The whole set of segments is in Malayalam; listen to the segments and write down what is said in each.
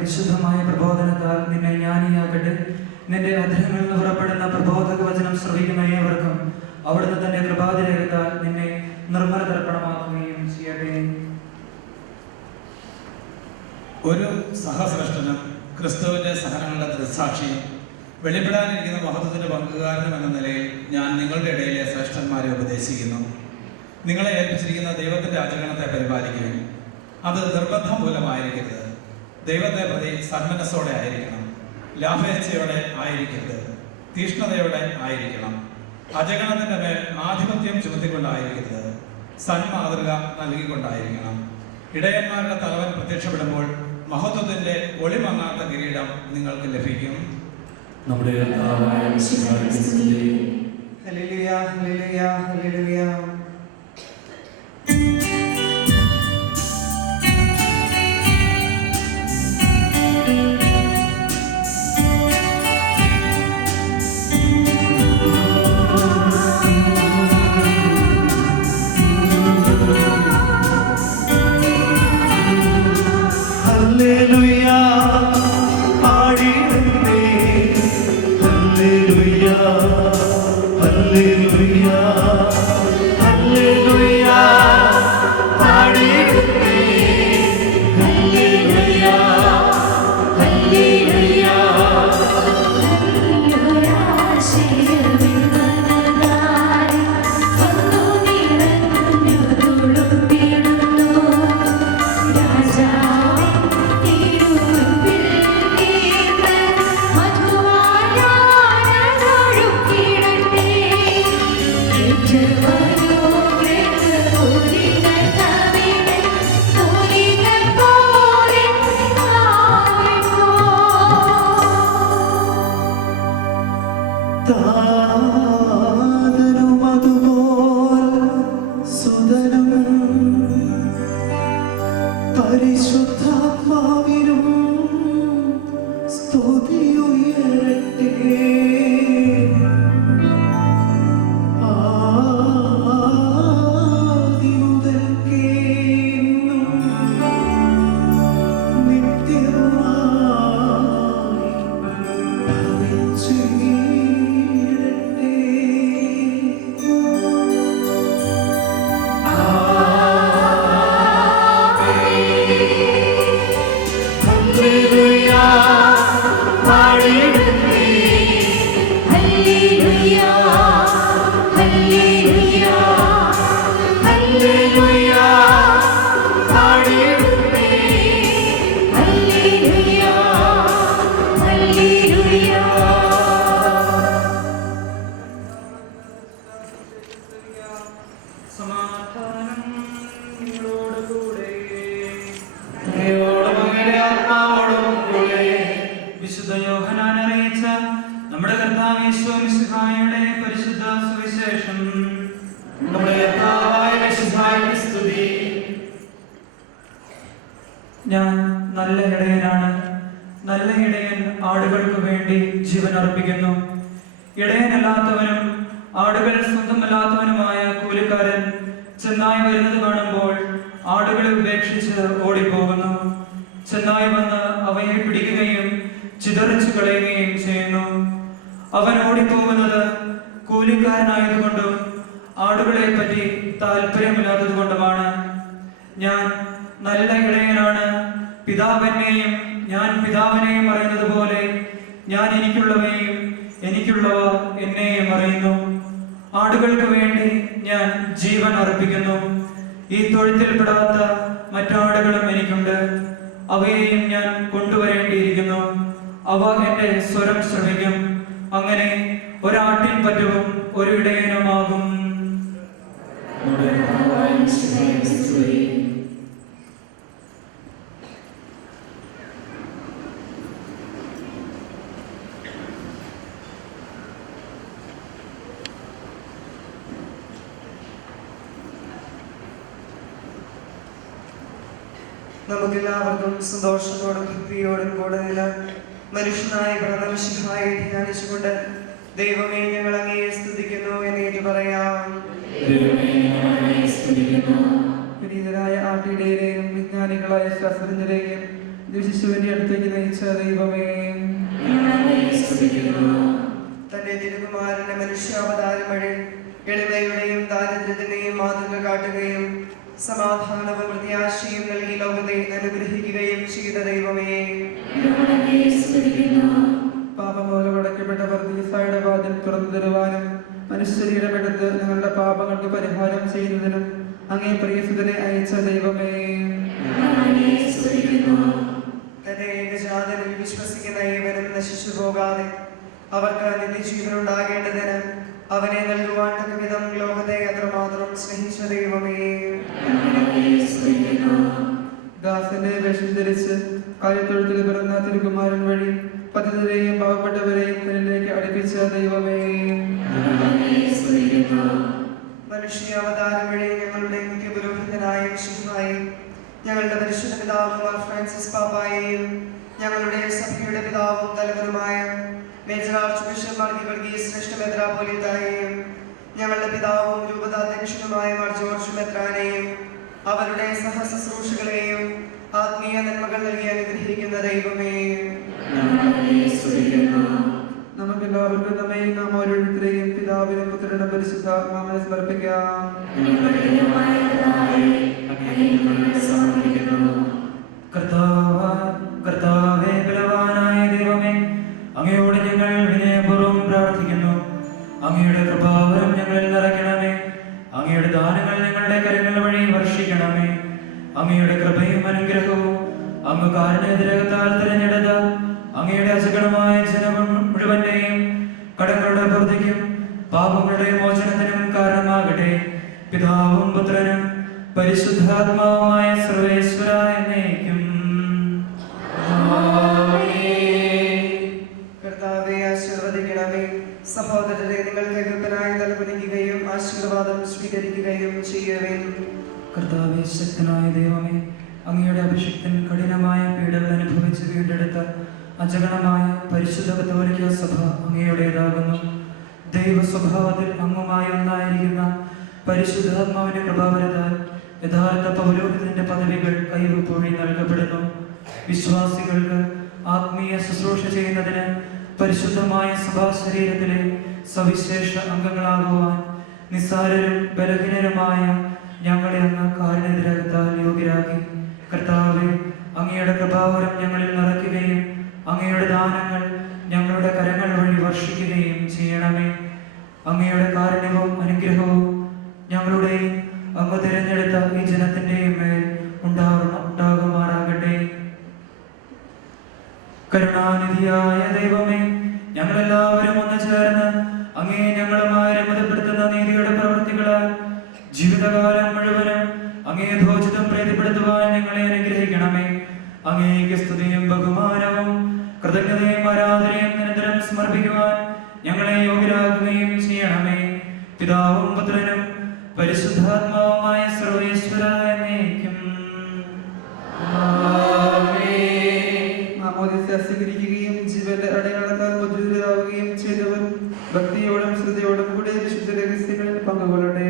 വിശുദ്ധമായ പ്രബോധനത്താൽ നിന്നെ ജ്ഞാനിയാക്കട്ടെ. നിന്റെ അധരങ്ങളിൽ നിന്ന് പുറപ്പെടുന്ന പ്രബോധക വചനം ശ്രവിക്കുന്ന ഏവർക്കും അവിടുന്ന് തന്റെ കൃപാതിരേഖത്താൽ നിന്നെ നിർമ്മല തർപ്പണമാക്കുകയും ചെയ്യട്ടെ. ഒരു സഹസ്രഷ്ടനും ക്രിസ്തുവിന്റെ സഹനങ്ങളുടെ ദൃക്സാക്ഷിയും വെളിപ്പെടാനിരിക്കുന്ന മഹത്വത്തിന്റെ പങ്കുകാരനും എന്ന നിലയിൽ ഞാൻ നിങ്ങളുടെ ഇടയിലെ ശ്രേഷ്ഠന്മാരെ ഉപദേശിക്കുന്നു. നിങ്ങളെ ഏൽപ്പിച്ചിരിക്കുന്ന ദൈവത്തിന്റെ ആചരണത്തെ പരിപാലിക്കുകയും അത് നിർബന്ധം മൂലമായിരിക്കരുത്. ദൈവത്തെ പ്രതി സന്മനസ്സോടെ ആയിരിക്കണം. ലാഭേച്ഛയോടെ ആയിരിക്കരുത്. തീഷ്ണതയോടെ ആയിരിക്കണം. അജഗണത്തിന്റെ മേൽ ആധിപത്യം ചുമത്തിക്കൊണ്ടായിരിക്കരുത്. സന്മാതൃക നൽകിക്കൊണ്ടായിരിക്കണം. ഇടയന്മാരുടെ തലവൻ പ്രത്യക്ഷപ്പെടുമ്പോൾ മഹത്വത്തിന്റെ ഒളിമങ്ങാത്ത കിരീടം നിങ്ങൾക്ക് ലഭിക്കും. നമ്മുടെ hallelujah, hallelujah, hallelujah. Hallelujah, hallelujah. സമാധാനം നിങ്ങളോടുകൂടെ. വിശുദ്ധ യോഹന്നാൻ അറിയിച്ച നമ്മുടെ കർത്താവ് യേശു മിശിഹായുടെ പരിശുദ്ധ സുവിശേഷം. ഞാൻ നല്ല ഇടയനാണ്. നല്ല ഇടയൻ ആടുകൾക്ക് വേണ്ടി ജീവൻ അർപ്പിക്കുന്നു. ഇടയനല്ലാത്തവനും ആടുകൾ സ്വന്തമല്ലാത്തവനുമായ കൂലിക്കാരൻ ചെന്നായി വരുന്നത് കാണുമ്പോൾ ആടുകളെ ഉപേക്ഷിച്ച് ഓടിപ്പോകുന്നു. ചെന്നായി വന്ന് അവയെ പിടിക്കുകയും ചിതറിച്ചു കളയുകയും ചെയ്യുന്നു. അവൻ ഓടിപ്പോകുന്നത് കൂലിക്കാരനായതുകൊണ്ടും ആടുകളെ പറ്റി താല്പര്യമില്ലാത്തത് കൊണ്ടുമാണ്. ഞാൻ നല്ല ഇടയനാണ്. പിതാവിനെയും ഞാൻ പിതാവിനെയും അറിയുന്നത് പോലെ ഞാൻ എനിക്കുള്ളവയും എനിക്കുള്ളവ എന്നെയും അറിയുന്നു. ആടുകൾക്ക് വേണ്ടി ഞാൻ ജീവൻ അർപ്പിക്കുന്നു. ഈ തൊഴുത്തിൽപ്പെടാത്ത മറ്റാടുകളും എനിക്കുണ്ട്. അവയെയും ഞാൻ കൊണ്ടുവരേണ്ടിയിരിക്കുന്നു. അവ എന്റെ സ്വരം ശ്രവിക്കും. അങ്ങനെ ഒരാട്ടിൻ പറ്റവും ഒരു ഇടയനുമാകും. നമുക്കെല്ലാവർക്കും സന്തോഷത്തോടും ഭക്തിയോടും കൂടെ നിന്ന് മനുഷ്യനായ പ്രണവശിഹായി ധ്യാനിച്ചുകൊണ്ട് ദൈവമേ ഞങ്ങൾ അങ്ങയെ സ്തുതിക്കുന്നു എന്നേറ്റു പറയാം. വിനീതരായ ആട്ടിടയരെയും വിജ്ഞാനികളായ ശാസ്ത്രജ്ഞരെയും ശിശുവിന്റെ അടുത്തേക്ക് നയിച്ച ദൈവമേ, തന്റെ തിരുകുമാരന്റെ മനുഷ്യാവതാരം വഴി എളിമയുടെയും ദാരിദ്ര്യത്തിന്റെയും മാതൃക കാട്ടുകയും സമാധാനവും പ്രത്യാശയും നൽകി ലോകത്തെ അനുഗ്രഹിക്കുകയും ചെയ്ത ദൈവമേ, പാപമൂലം അടയ്ക്കപ്പെട്ട പർദീസായുടെ വാതിൽ തുറന്നു തരുവാനും മനുഷ്യരീടമെടുത്ത് ഞങ്ങളുടെ പാപങ്ങൾക്ക് പരിഹാരം ചെയ്യുന്നതിനും അങ്ങേ പ്രിയസുതനെ അയച്ച ദൈവമേ, തന്റെ ഏകജാതനിൽ വിശ്വസിക്കുന്ന ഏവനും നശിച്ചു പോകാതെ അവർക്ക് നിത്യജീവൻ ഉണ്ടാകേണ്ടതിന് അവനെ നൽകുവാൻ തക്കവിധം ലോകത്തെ അത്രമാത്രം സ്നേഹിച്ച ദൈവമേ, ദാസന്റെ വേഷം ധരിച്ച് കായത്തൊഴുത്തിൽ പിറന്ന തിരുകുമാരൻ വഴി പതിതരെയും പാവപ്പെട്ടവരെയും തന്നിലേക്ക് അടുപ്പിച്ച ദൈവമേ, മനുഷ്യാവതാരം വഴി ഞങ്ങളുടെ മുഖ്യപുരോഹിതനായ മിശിഹായെ, ഞങ്ങളുടെ പരിശുദ്ധ പിതാവ് മാർ ഫ്രാൻസിസ് പാപ്പായെയും ഞങ്ങളുടെ സഭയുടെ പിതാവും തലവനുമായ major archbishop Mar Geevarghese ശ്രേഷ്ഠ മെത്രാപ്പോലീത്തായെയും ഞങ്ങളുടെ പിതാവും രൂപതാധ്യക്ഷനുമായ മാർ ജോർജ് മെത്രാനെയും അവരുടെ സഹശുശ്രൂഷകളെയും ആത്മീയ നന്മകൾ നൽകി അനുഗ്രഹിക്കുന്ന ദൈവമേ, നമുക്കെല്ലാവർക്കും നമ്മയും നാം ഓരോരുത്തരെയും പിതാവിനും പുത്രനും പരിശുദ്ധാത്മാവിനെ സമർപ്പിക്കാം. കർത്താവേ, ബലവാനായ ദൈവമേ, അങ്ങയോട് ഞങ്ങൾ വിനയപൂർവ്വം പ്രാർത്ഥിക്കുന്നു. അങ്ങയുടെ കൃപാവരം ഞങ്ങളിൽ നിറയ്ക്കണമേ. അങ്ങയുടെ ദാനങ്ങൾ ഞങ്ങളുടെ കരങ്ങൾ വഴി വർഷിക്കണമേ. അങ്ങയുടെ കൃപയും അനുഗ്രഹവും അങ്ങ് കാരുണ്യതിരകത്താൽ തിരഞ്ഞെടുത്ത അങ്ങയുടെ അജഗണമായ ജനവും മുഴുവന്റെയും കടങ്ങളുടെ പൂർത്തിക്കും പാപങ്ങളുടെ മോചനത്തിനും കാരണമാകട്ടെ. പിതാവും പുത്രനും പരിശുദ്ധാത്മാവുമായ സർവേശ്വര എന്നേക്കും. കർത്താവെ ആശീർവദിക്കണമേ. സഹോദരരെ, നിങ്ങൾ കരുത്തനായി നൽകുകയും ആശീർവാദം സ്വീകരിക്കുകയും ചെയ്യുവേൻ. കർത്താവേ, ശക്തനായ ദൈവമേ, അങ്ങയുടെ അഭിഷിക്തൻ കഠിനമായ പീഡകൾ അനുഭവിച്ച് വീണ്ടെടുത്ത അജഗണമായ പരിശുദ്ധ കത്തോലിക്ക സഭ അങ്ങയുടേതാകുന്നു. ദൈവ സ്വഭാവത്തിൽ അങ്ങുമായി ഒന്നായിരിക്കുന്ന പരിശുദ്ധാത്മാവിന്റെ കൃപാവരത്താൽ യഥാർത്ഥ പൗരോഹിതന്റെ പദവികൾ കൈവപ്പോഴി നൽകപ്പെടുന്നു. വിശ്വാസികൾക്ക് ആത്മീയ ശുശ്രൂഷ ചെയ്യുന്നതിന് പരിശുദ്ധമായ സഭാ ശരീരത്തിലെ സവിശേഷ അംഗങ്ങളാകുവാൻ നിസ്സാരരും ബലഹീനരുമായ ഞങ്ങളെ അങ്ങ് കാരുണ്യതിരകത്താൽ യോഗ്യരാക്കി. കർത്താവേ, അങ്ങയുടെ കൃപാവരം ഞങ്ങളിൽ നിറയ്ക്കുകയും അങ്ങയുടെ ദാനങ്ങൾ ഞങ്ങളുടെ കരങ്ങൾ വഴി വർഷിക്കുകയും ചെയ്യണമേ. അങ്ങയുടെ കാരുണ്യവും അനുഗ്രഹവും ഞങ്ങളുടെയും അങ്ങ് തിരഞ്ഞെടുത്ത ഈ ജനത്തിന്റെയും മേൽ ഉണ്ടാകുമാറാകട്ടെ. കരുണാനിധിയായ ദൈവമേ, ഞങ്ങളെല്ലാവരും ഒന്ന് ചേർന്ന് അങ്ങേ ഞങ്ങളുമായി രമതപ്പെടുത്തുന്ന നീതിയുടെ പ്രവൃത്തികളാൽ ജീവൻ ജീവിതകാലം മുഴുവനും അങ്ങേ ധോചിതം പ്രീതിപ്പെടുത്തുവാൻ ഞങ്ങളെ അനുഗ്രഹിക്കണമേ. അങ്ങേക്ക് സ്തുതിയും ബഹുമാനവും കൃതജ്ഞതയും ആരാധനയും നിരന്തരം സമർപ്പിക്കുവാൻ ഞങ്ങളെ യോഗ്യരാക്കുകയും ചെയ്യണമേ. പിതാവും പുത്രനും പരിശുദ്ധാത്മാവുമായ സർവേശ്വര എന്നേക്കും. മാമോദീസ സ്വീകരിക്കുകയും ജീവന്റെ അടയാളത്താൽ മുദ്രിതരാവുകയും ചെയ്തവർ ഭക്തിയോടും ശ്രദ്ധയോടും കൂടി വിശുദ്ധ രഹസ്യങ്ങളിൽ പങ്കുകൊള്ളട്ടെ.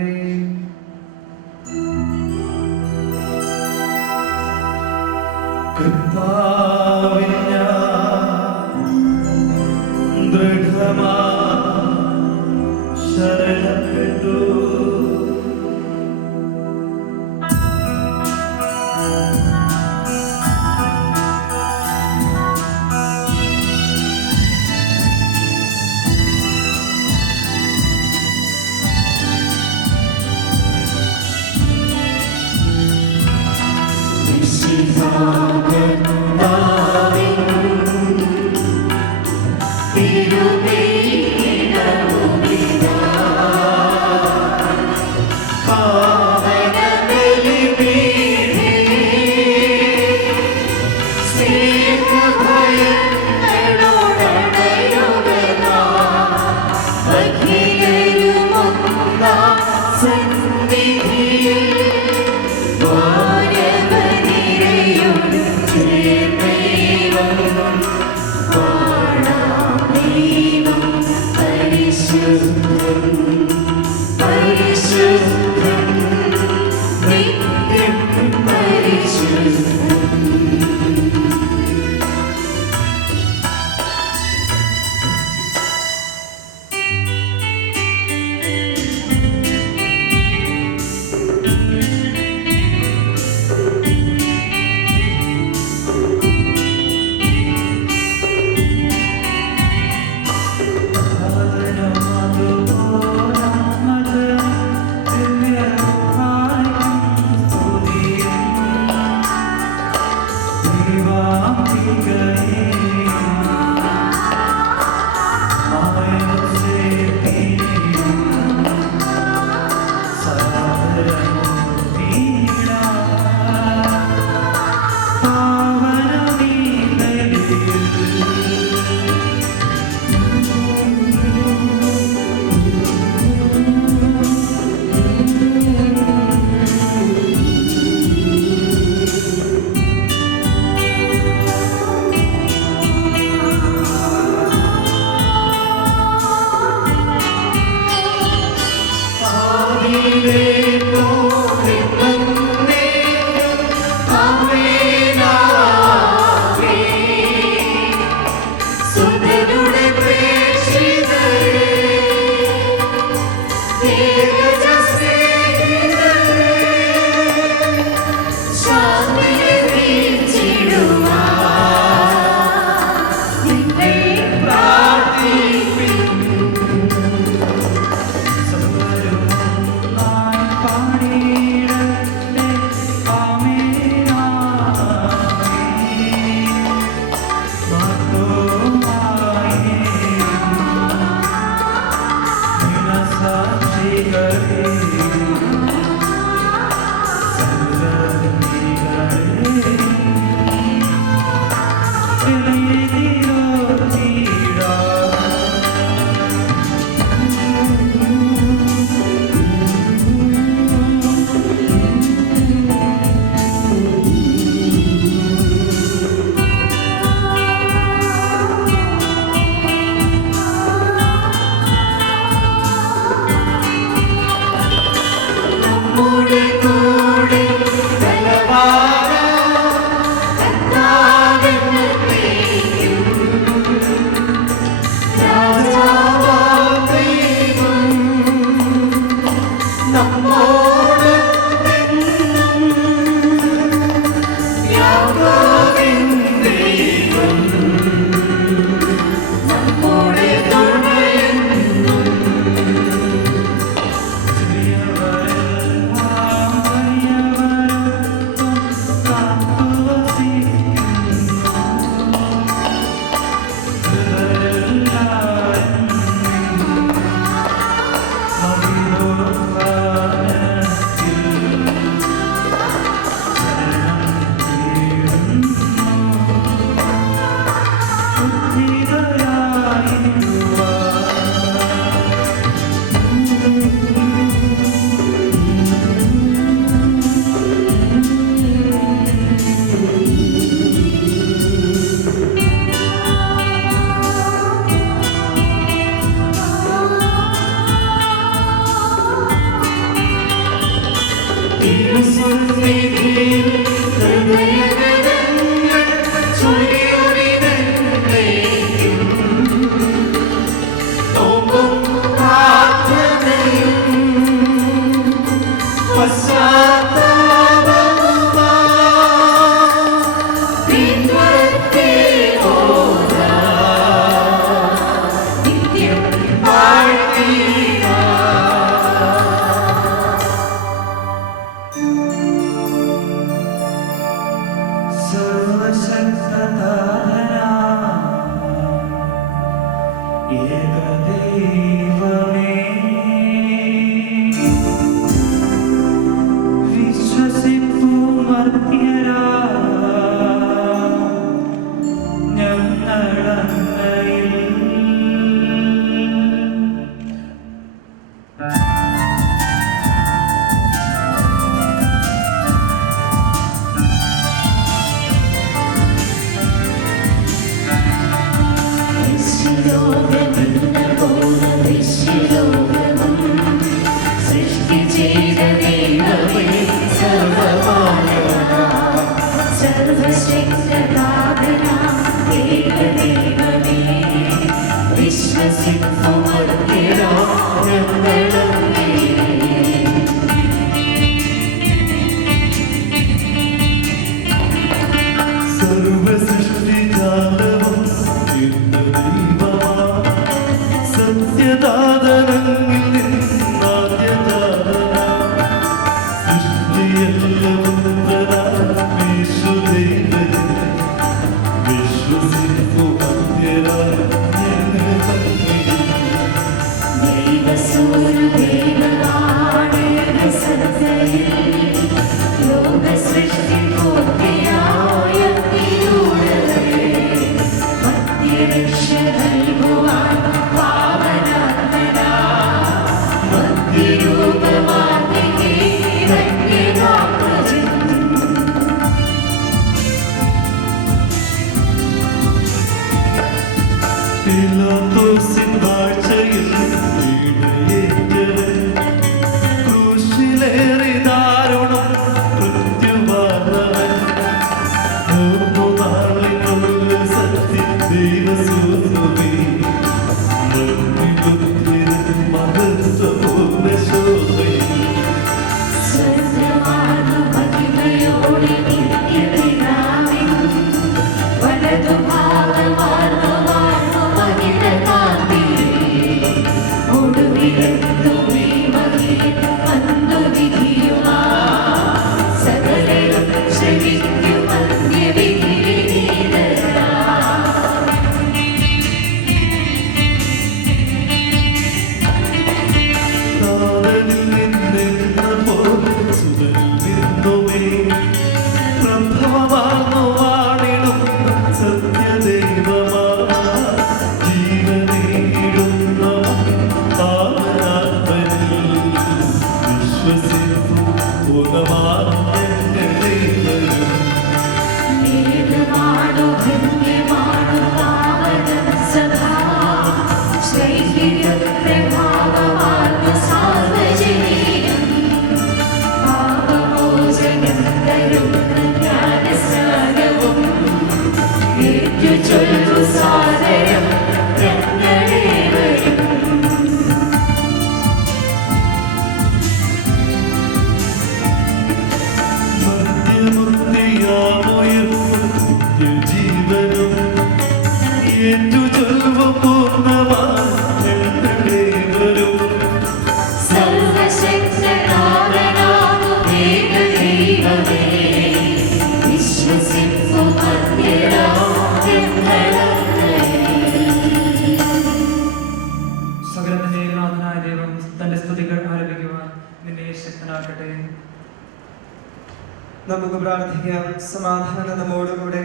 നമുക്ക് പ്രാർത്ഥിക്കാം. സമാധാനം നമ്മോടുകൂടെ.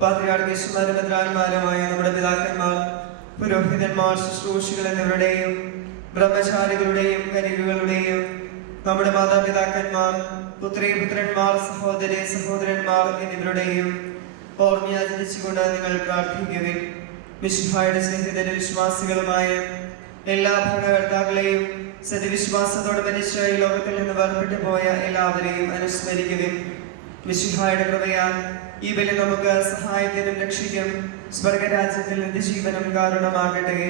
പാത്രിയാർക്കീസുമാരും മെത്രാന്മാരുമായ നമ്മുടെ പിതാക്കന്മാർ, പുരോഹിതന്മാർ, ശുശ്രൂഷികൾ എന്നിവരുടെയും ബ്രഹ്മചാരികളുടെയും കന്യകകളുടെയും നമ്മുടെ മാതാപിതാക്കന്മാർ, പുത്രീപുത്രന്മാർ, സഹോദരി സഹോദരന്മാർ എന്നിവരുടെയും ഓർമ്മയാചരിച്ചുകൊണ്ട് നിങ്ങൾ പ്രാർത്ഥിക്കുകയും മിശിഹായുടെ സ്നേഹിതരും വിശ്വാസികളുമായ എല്ലാ ഭരണകർത്താക്കളെയും സത്യവിശ്വാസത്തോടെ മരിച്ച ഈ ലോകത്തിൽ നിന്ന് വേർപെട്ടു പോയ എല്ലാവരെയും അനുസ്മരിക്കുകയും മിശിഹായുടെ കൃപയാൽ ഈ ബലി നമുക്ക് സഹായത്തിനും രക്ഷിക്കും സ്വർഗരാജ്യത്തിൽ നിത്യജീവനം കാരണമാകട്ടെ.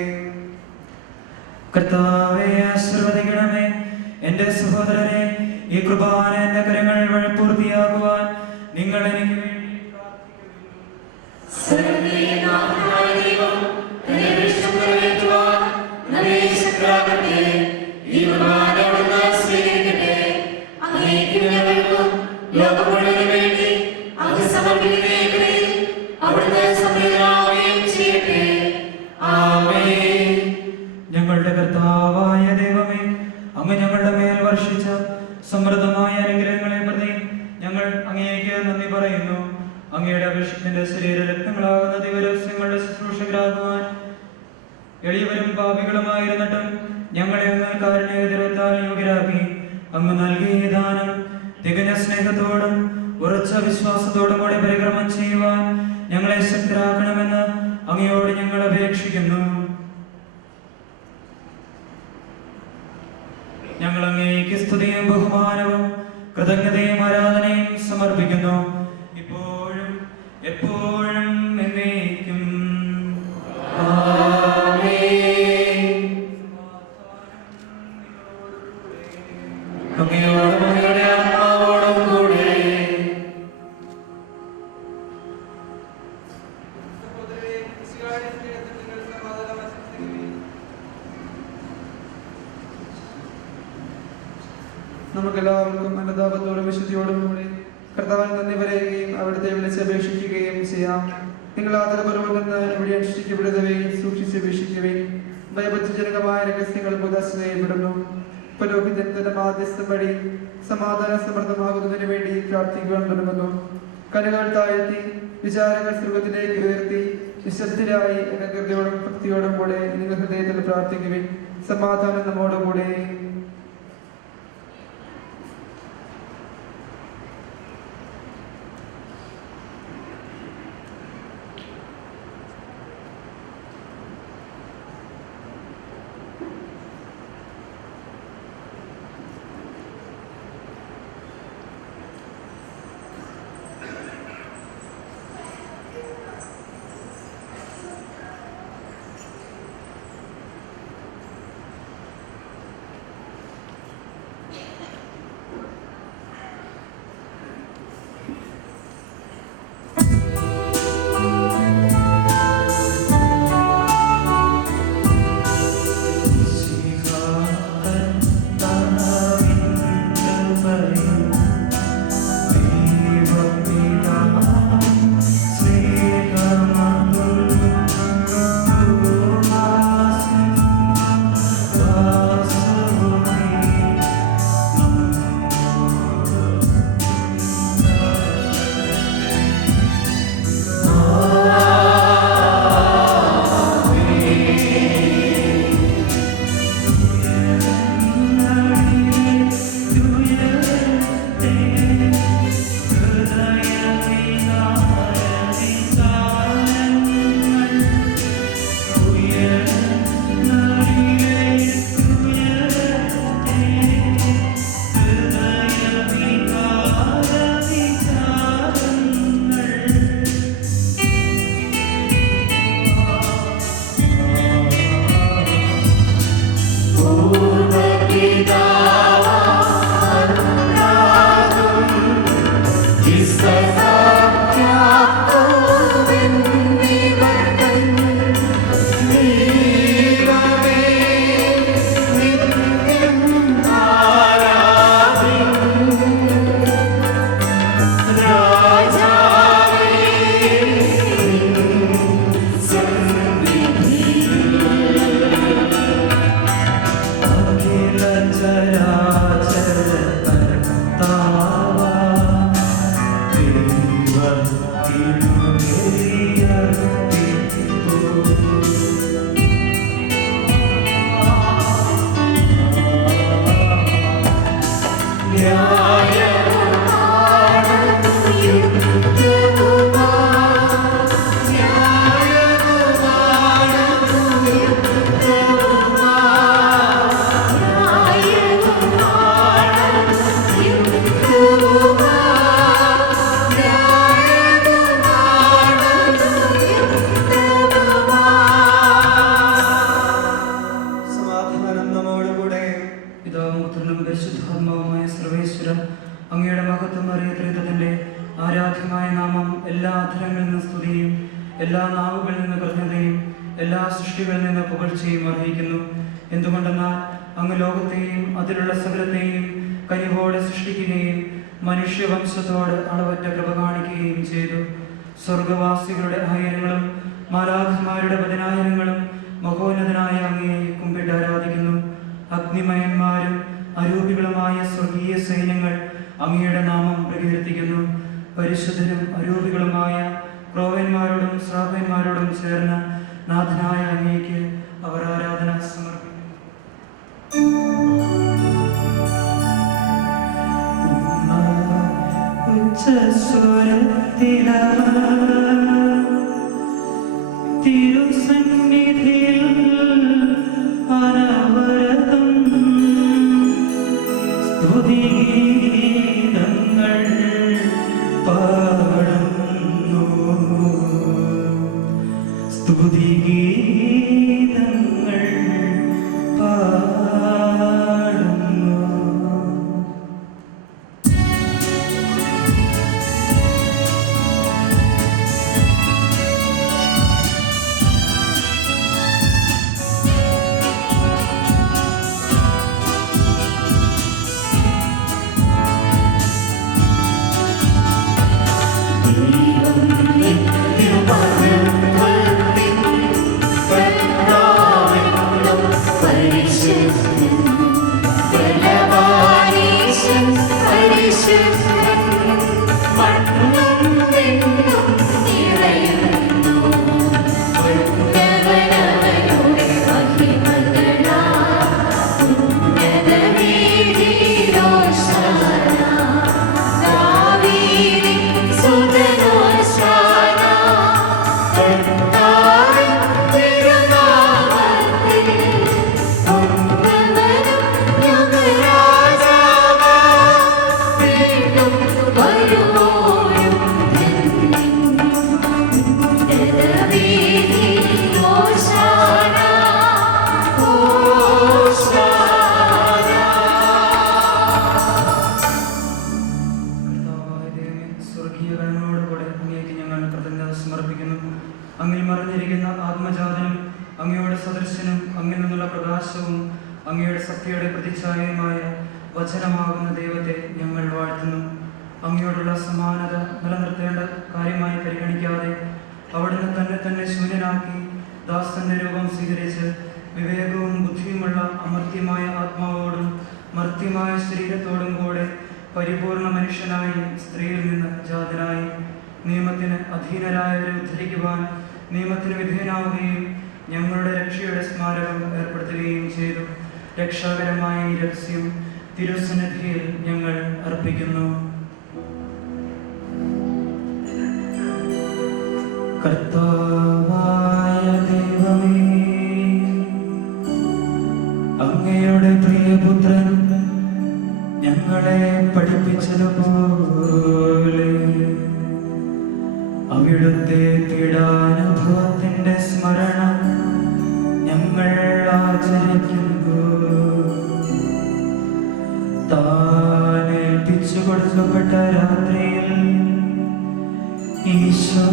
കർത്താവേ, ആശീർവദിക്കണമേ. എന്റെ സഹോദരരെ, ഈ കുർബാന എന്റെ കരങ്ങൾ വഴി പൂർത്തിയാക്കുവാൻ നിങ്ങൾ എനിക്ക് വേണ്ടി ഞങ്ങളുടെ കർത്താവായ ദൈവമേ, അങ്ങ് ഞങ്ങളുടെ മേൽ വർഷിച്ച സമൃദ്ധമായ അനുഗ്രഹങ്ങളെ പ്രതി ഞങ്ങൾ അങ്ങേക്ക് നന്ദി പറയുന്നു. അങ്ങയുടെ അഭിഷേകത്തിന്റെ ശരീരരത്നങ്ങളാകുന്ന ദിവരഹസ്യങ്ങളുടെ ശുശ്രൂഷകരാകുവാൻ എളിയവരും പാപികളുമായിരുന്നിട്ടും ഞങ്ങളെ അങ്ങ് കാരുണ്യതാൽ യോഗ്യരാക്കി. അങ്ങ് നൽകിയ ദാനം തികഞ്ഞ സ്നേഹത്തോടും ഉറച്ച വിശ്വാസത്തോടും കൂടി പരിക്രമം ചെയ്യുവാൻ ഞങ്ങളെ ശക്തരാക്കണമെന്ന് അങ്ങയോട് ഞങ്ങൾ അപേക്ഷിക്കുന്നു. ഞങ്ങൾ അങ്ങേക്ക് സ്തുതിയും ബഹുമാനവും കൃതജ്ഞതയും ആരാധനയും സമർപ്പിക്കുന്നു, ഇപ്പോഴും എപ്പോഴും എന്നേക്കും. അങ്ങയോടും അങ്ങയുടെ ആത്മാവോടും കൂടെ. നമുക്കെല്ലാവർക്കും അനുതാപത്തോടും വിശുദ്ധിയോടും കൂടി കർത്താവിന് നന്ദി പറയുകയും അവിടുത്തെ വിളിച്ചപേക്ഷിക്കുകയും ചെയ്യാം. നിങ്ങൾ ആദരപൂർവ്വം നിന്ന് ഇവിടെ അനുഷ്ഠിക്കപ്പെടുന്നവയും സൂക്ഷിച്ചപേക്ഷിക്കുകയും ഭയഭക്തിജനകമായ രഹസ്യങ്ങൾ മുതസ്നേഹപ്പെടുന്നു. പുരോഹിതൻ തന്റെ മാധ്യസ്ഥം വഴി സമാധാന സമൃദ്ധമാകുന്നതിന് വേണ്ടി പ്രാർത്ഥിക്കുവാൻ തുടങ്ങുന്നു. കനുകൾ താഴ്ത്തി വിചാരങ്ങൾ സ്വർഗത്തിലേക്ക് ഉയർത്തി നിശബ്ദരായി ഏകാഗ്രതയോടും ഭക്തിയോടും കൂടെ നിങ്ങൾ ഹൃദയത്തിൽ പ്രാർത്ഥിക്കുകയും സമാധാനം നമ്മോടുകൂടെ. പുത്രനും പരിശുദ്ധാത്മാവുമായ സർവേശ്വര അങ്ങയുടെ മഹത്വമേറിയ ത്രിത്വത്തിന്റെ ആരാധ്യമായ നാമം എല്ലാ അധരങ്ങളിൽ നിന്ന് സ്തുതിയും എല്ലാ നാവുകളിൽ നിന്ന് കൃതജ്ഞതയും എല്ലാ സൃഷ്ടികളിൽ നിന്ന് പുകഴ്ചയും അർഹിക്കുന്നു. എന്തുകൊണ്ടെന്നാൽ അങ്ങ് ലോകത്തെയും അതിലുള്ള സകലത്തെയും കനിവോടെ സൃഷ്ടിക്കുകയും മനുഷ്യവംശത്തോട് അളവറ്റ കൃപ കാണിക്കുകയും ചെയ്തു. സ്വർഗവാസികളുടെ ആയിരങ്ങളും മാലാഖമാരുടെ 10,000-ങ്ങളും മഹോന്നതനായ അങ്ങയെ കുമ്പിട്ട് ആരാധിക്കുന്നു. അഗ്നിമയന്മാരും അരൂപികളുമായ സ്വർഗീയ സൈന്യങ്ങൾ അങ്ങയുടെ നാമം പ്രകീർത്തിക്കുന്നു. പരിശുദ്ധരും അരൂപികളുമായ ക്രോവന്മാരോടും ശ്രാവന്മാരോടും ചേർന്ന് നാഥനായ അങ്ങേക്ക് അവർ ആരാധന സമർപ്പിക്കുന്നു. തിരുസന്നിധിയിൽ അനവരതം സ്തുതിഗീതങ്ങൾ പാടുന്നു, സ്തുതിഗീതങ്ങൾ പാടുന്നു. അങ്ങിൽ മറഞ്ഞിരിക്കുന്ന ആത്മജാതനും അങ്ങയുടെ സദൃശനും അങ്ങിൽ നിന്നുള്ള പ്രകാശവും അങ്ങയുടെ സത്യയുടെ പ്രതിച്ഛായയുമായ വചനമാകുന്ന ദൈവത്തെ ഞങ്ങൾ വാഴ്ത്തുന്നു. അങ്ങയോടുള്ള സമാനത നിലനിർത്തേണ്ട കാര്യമായി പരിഗണിക്കാതെ അവിടുന്ന് തന്നെ ശൂന്യനാക്കി ദാസന്റെ രൂപം സ്വീകരിച്ച് വിവേകവും ബുദ്ധിയുമുള്ള അമർത്യമായ ആത്മാവോടും മർത്യമായ ശരീരത്തോടും കൂടെ പരിപൂർണ മനുഷ്യനായി സ്ത്രീയിൽ നിന്ന് ജാതനായി നിയമത്തിന് അധീനരായവരെ ഉദ്ധരിക്കുവാൻ നിയമത്തിന് വിധേയനാവുകയും ഞങ്ങളുടെ രക്ഷയുടെ സ്മാരകം ഏർപ്പെടുത്തുകയും ചെയ്തു. രക്ഷാകരമായ ഈ രഹസ്യം തിരുസന്നിധിയിൽ ഞങ്ങൾ അർപ്പിക്കുന്നു. കർത്താവായ ദൈവമേ, അങ്ങയുടെ പ്രിയപുത്രൻ ഞങ്ങളെ പഠിപ്പിച്ചതുപോലെ അവിടുത്തെ പീഡാനുഭവത്തിന്റെ സ്മരണ ഞങ്ങൾ ആചരിക്കുന്നു. താൻ ഏൽപ്പിച്ചു കൊടുക്കപ്പെട്ട രാത്രിയിൽ ഈശോ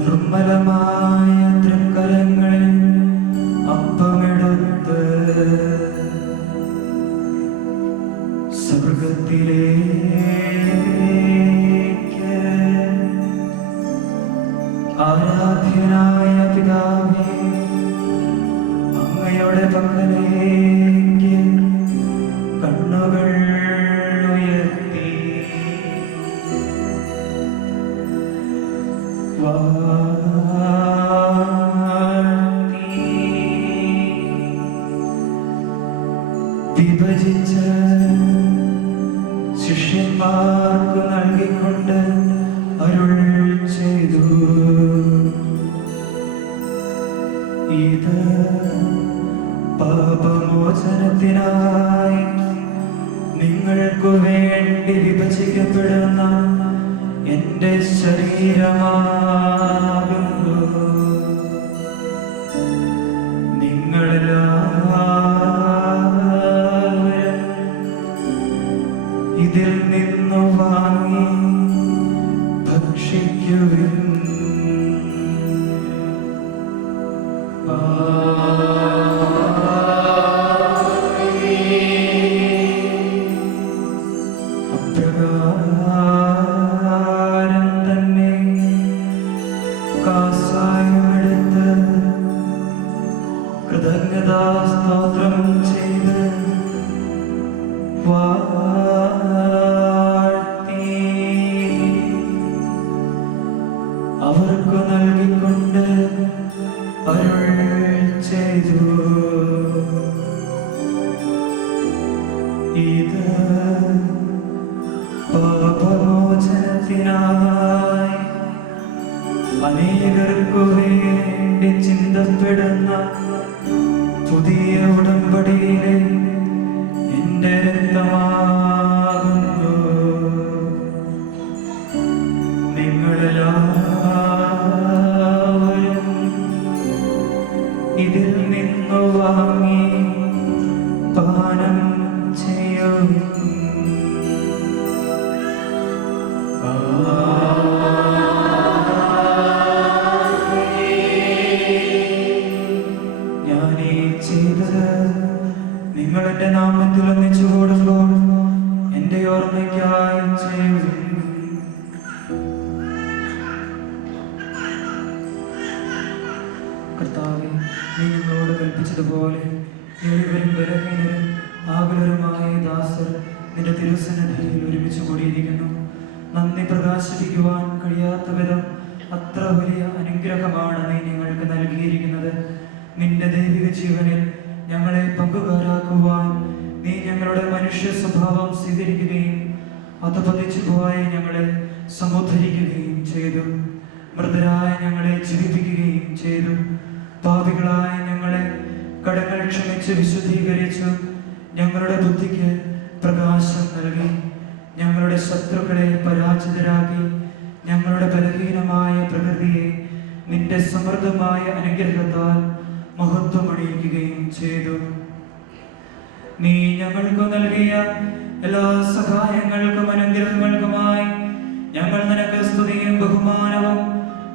നിർമ്മലമായ തൃക്കരങ്ങളിൽ അപ്പമെടുത്ത് സ്വർഗ്ഗത്തിലേക്ക് ആരാധ്യനായ പിതാവേ, അങ്ങയുടെ പക്കലേക്ക് കണ്ണുകൾ ഉയർത്തി വിഭജിച്ച് ശിഷ്യന്മാർക്ക് നൽകിക്കൊണ്ട് അരുൾ ചെയ്തു, ഇത് പാപമോചനത്തിനായി നിങ്ങൾക്കു വേണ്ടി വിഭജിക്കപ്പെടുന്ന എന്റെ ശരീരമാകുന്നു. നിങ്ങളെല്ലാവരും ഇതിൽ നിന്നു വാങ്ങി ഭക്ഷിക്കുവിൻ. അപ്രകാരം തന്നെ കാസായമെടുത്ത് കൃതജ്ഞതാ സ്തോത്രം ചെയ്ത് വാഴ്ത്തി അവർക്ക് നൽകിക്കൊണ്ട് അരുൾ ചെയ്തു, ഇത് പാപമോചനത്തിനായി അനേകർക്കു വേണ്ടി ചിന്തപ്പെടുന്ന പുതിയ ഉടമ്പടിയിലെ എന്റെ രക്തമാകുന്നു. നിങ്ങളെല്ലാവരും ഇതിൽ നിന്നു വാങ്ങി പാനം ചെയ്യും. ഞാനീ ചെയ്തത് നിങ്ങൾ എന്റെ നാമത്തിൽ ഒന്നിച്ചു കൂടുമ്പോൾ എന്റെ ഓർമ്മയ്ക്കായി ചെയ്യുവിൻ. കർത്താവേ, നീ ഞങ്ങളോട് കൽപ്പിച്ചതുപോലെ എളിവരും ബലഹീനരും ആകുലരുമായ ദാസർ നിന്റെ തിരുസന്നിധിയിൽ ഒരുമിച്ച് കൂടിയിരിക്കുന്നു. നന്ദി പ്രകാശിപ്പിക്കുവാൻ കഴിയാത്ത വിധം അത്ര വലിയ അനുഗ്രഹമാണ് നീ ഞങ്ങൾക്ക് നൽകിയിരിക്കുന്നത്. നിന്റെ ദൈവിക ജീവനിൽ ഞങ്ങളെ പങ്കുകാരാക്കുവാൻ നീ ഞങ്ങളുടെ മനുഷ്യ സ്വഭാവം സ്വീകരിക്കുകയും അധപതിച്ചു പോയ ഞങ്ങളെ സമുദ്ധരിക്കുകയും ചെയ്തു. മൃതരായ ഞങ്ങളെ ജീവിപ്പിക്കുകയും ചെയ്തു. പാപികളായ ഞങ്ങളെ കടങ്ങൾ ക്ഷമിച്ച് വിശുദ്ധീകരിച്ചു. ഞങ്ങളുടെ ബുദ്ധിക്ക് പ്രകാശം നൽകി. ഞങ്ങളുടെ ശത്രുക്കളെ പരാജിതരാക്കി. ഞങ്ങളുടെ ബലഹീനമായ പ്രകൃതിയെ നിന്റെ സമൃദ്ധമായ അനുഗ്രഹത്താൽ മഹത്വമണിയിക്കുകയും ചെയ്തു. നീ ഞങ്ങൾക്ക് നൽകിയ എല്ലാ സഹായങ്ങൾക്കും അനുഗ്രഹങ്ങൾക്കുമായി ഞങ്ങൾ നിനക്ക് സ്തുതിയും ബഹുമാനവും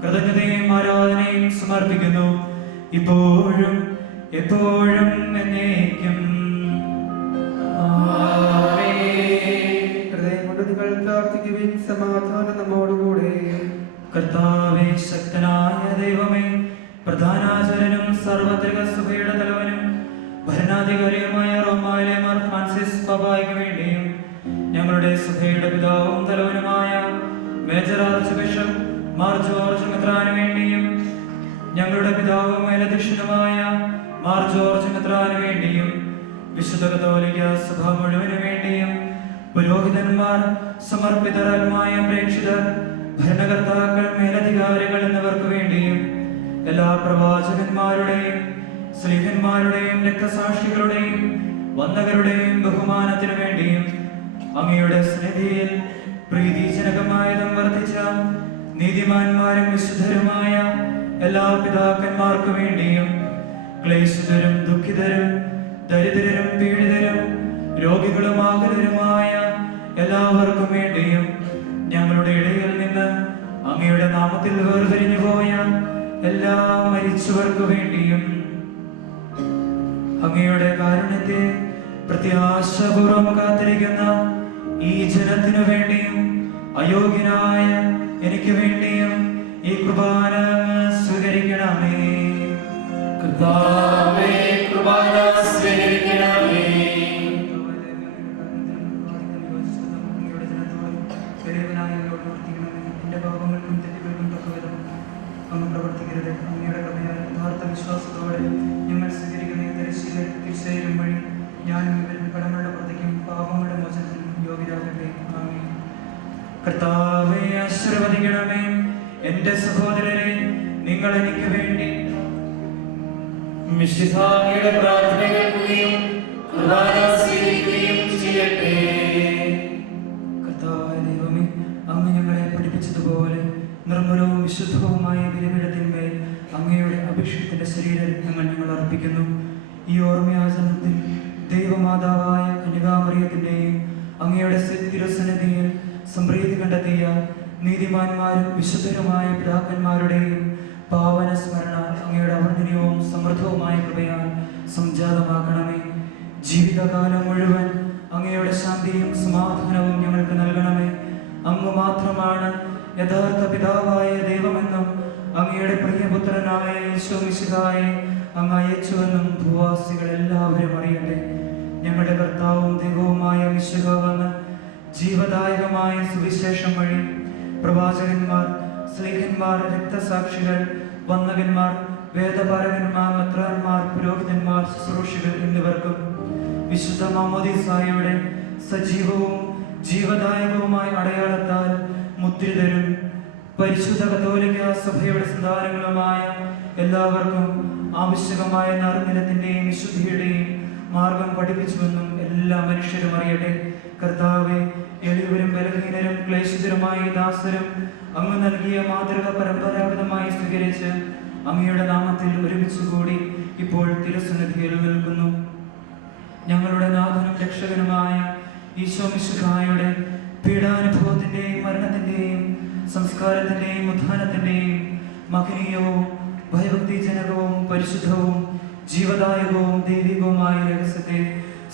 കൃതജ്ഞതയും ആരാധനയും സമർപ്പിക്കുന്നു, ഇപ്പോഴും എപ്പോഴും എന്നേക്കും. ഹൃദയം കൊണ്ട് നിങ്ങൾ പ്രാർത്ഥിക്കുവിൻ. സമാധാനം നമ്മോടുകൂടെ. കർത്താവേ, ശക്തനായ ദൈവമേ, പ്രധാനാചാര്യനും സാർവത്രിക സഭയുടെ തലവനും ഭരണാധികാരിയുമായ റോമായിലെ മാർ ഫ്രാൻസിസ് പാപ്പായ്ക്ക് വേണ്ടിയും ഞങ്ങളുടെ സഭയുടെ പിതാവും തലവനുമായ major archbishop Mar George മെത്രാന് വേണ്ടിയും ഞങ്ങളുടെ പിതാവും മേലധ്യക്ഷനുമായ മാർ ജോർജ് മെത്രാന് വേണ്ടിയും വിശുദ്ധ കത്തോലിക്ക സഭ മുഴുവന് വേണ്ടിയും പുരോഹിതന്മാർ, സമർപ്പിതരായ പ്രേക്ഷിതർ, ഭരണകർത്താക്കൾ, മേലധികാരികൾ എന്നിവർക്ക് വേണ്ടിയും എല്ലാ പ്രവാചകന്മാരുടെയും സ്ലീഹന്മാരുടെയും രക്തസാക്ഷികളുടെയും വന്ദകരുടെയും ബഹുമാനത്തിനു വേണ്ടിയും അങ്ങയുടെ സന്നിധിയിൽ പ്രീതിജനകമായതും വർദ്ധിച്ച നീതിമാന്മാരും വിശുദ്ധരുമായ എല്ലാ പിതാക്കന്മാർക്കു വേണ്ടിയും ക്ലേശിതരും ദുഃഖിതരും ദരിദ്രരും പീഡിതരും രോഗികളും ആകുലരുമായ എല്ലാവർക്കും വേണ്ടിയും ഞങ്ങളുടെ ഇടയിൽ നിന്ന് അങ്ങയുടെ നാമത്തിൽ വേർതിരിഞ്ഞു പോയ എല്ലാ മരിച്ചവർക്കു വേണ്ടിയും അങ്ങയുടെ കാരുണ്യത്തെ പ്രത്യാശപൂർവം കാത്തിരിക്കുന്ന ഈ ജനത്തിനു വേണ്ടിയും അയോഗ്യനായ എനിക്ക് വേണ്ടിയും ഈ കുർബാന സ്വീകരിക്കണമേ. കർത്താവേ, കുർബാന സ്വീകരിക്കണമേ. എന്റെ പാപങ്ങൾക്കും തെറ്റുകൾക്കും തക്കവിധം അങ്ങ് പ്രവർത്തിക്കരുത്. അങ്ങയുടെ കൃപയാൽ യഥാർത്ഥ വിശ്വാസത്തോടെ ഞങ്ങൾ സ്വീകരിക്കുന്ന ഈ തിരുശരീരം വഴി ഞാനും ഇവരും കടങ്ങളുടെ പ്രതിക്കും പാപങ്ങളുടെ മോചനത്തിനും യോഗ്യരാകട്ടെ. ആമേൻ. കർത്താവേ, ആശീർവദിക്കണമേ. എന്റെ സഹോദരരെ, നിങ്ങൾ എനിക്ക് വേണ്ടി മിശിഹായുടെ പ്രാർത്ഥന കേൾക്കുകയും കുർബാന സ്വീകരിക്കുകയും ചെയ്യട്ടെ. കർത്താവായ ദൈവമേ, അങ്ങ് ഞങ്ങളെ പഠിപ്പിച്ചതുപോലെ നിർമ്മലവും വിശുദ്ധവുമായ ബലിപീഠത്തിന്മേൽ അങ്ങയുടെ അഭിഷേകത്തിന്റെ ശരീരരത്നങ്ങൾ ഞങ്ങൾ അർപ്പിക്കുന്നു. ഈ ഓർമ്മയാചരണത്തിൽ ദൈവമാതാവായ കന്യകാമറിയത്തിന്റെയും അങ്ങയുടെ തിരുസന്നിധിയിൽ സംപ്രീതി കണ്ടെത്തിയ നീതിമാന്മാരും വിശുദ്ധരുമായ പിതാക്കന്മാരുടെയും പാവന സ്മരണ അങ്ങയുടെ അവർദ്ധനീയവും സമൃദ്ധവുമായ കൃപയാൽ സംജാതമാക്കണമേ. ജീവിതകാലം മുഴുവൻ അങ്ങയുടെ ശാന്തിയും സമാധാനവും ഞങ്ങൾക്ക് നൽകണമേ. അങ്ങ് മാത്രമാണ് യഥാർത്ഥ പിതാവായ ദൈവമെന്നും അങ്ങയുടെ പ്രിയപുത്രനായ യേശു മിശിഹായെ അങ്ങ് അയച്ചുവെന്നും ഭൂവാസികൾ എല്ലാവരും അറിയട്ടെ. ഞങ്ങളുടെ കർത്താവും ദൈവവുമായ മിശിഹ വന്ന് ജീവദായകമായ സുവിശേഷം വഴി പ്രവാചകന്മാർ, സ്ലീഹന്മാർ, രക്തസാക്ഷികൾ, വന്ദകന്മാർ, വേദപാരകന്മാർ, മെത്രാന്മാർ, പുരോഹിതന്മാർ, ശുശ്രൂഷികൾ എന്നിവർക്കും വിശുദ്ധ മാമോദീസായുടെ സജീവവും ജീവദായകവുമായ അടയാളത്താൽ മുദ്രിതരും പരിശുദ്ധ കത്തോലിക്ക സഭയുടെ സന്താനങ്ങളുമായ എല്ലാവർക്കും ആവശ്യകമായ നർമ്മലത്തിന്റെയും വിശുദ്ധിയുടെയും മാർഗം പഠിപ്പിച്ചുവെന്നും എല്ലാ മനുഷ്യരും അറിയട്ടെ. കർത്താവെ, എളിയവരും ബലഹീനരും ക്ലേശിതരുമായ ദാസരും അങ്ങ് നൽകിയ മാതൃക പരമ്പരാഗതമായി സ്വീകരിച്ച് അങ്ങയുടെ നാമത്തിൽ ഒരുമിച്ച് കൂടി ഇപ്പോൾ തിരുസന്നിധിയിൽ നിൽക്കുന്നു. ഞങ്ങളുടെ നാഥനും രക്ഷകനുമായ ഈശോ മിശിഹായുടെ പീഡാനുഭവത്തിന്റെയും മരണത്തിന്റെയും സംസ്കാരത്തിന്റെയും ഉത്ഥാനത്തിന്റെയും മഹനീയവും ഭയഭക്തിജനകവും പരിശുദ്ധവും ജീവദായകവും ദൈവികവുമായ രഹസ്യത്തെ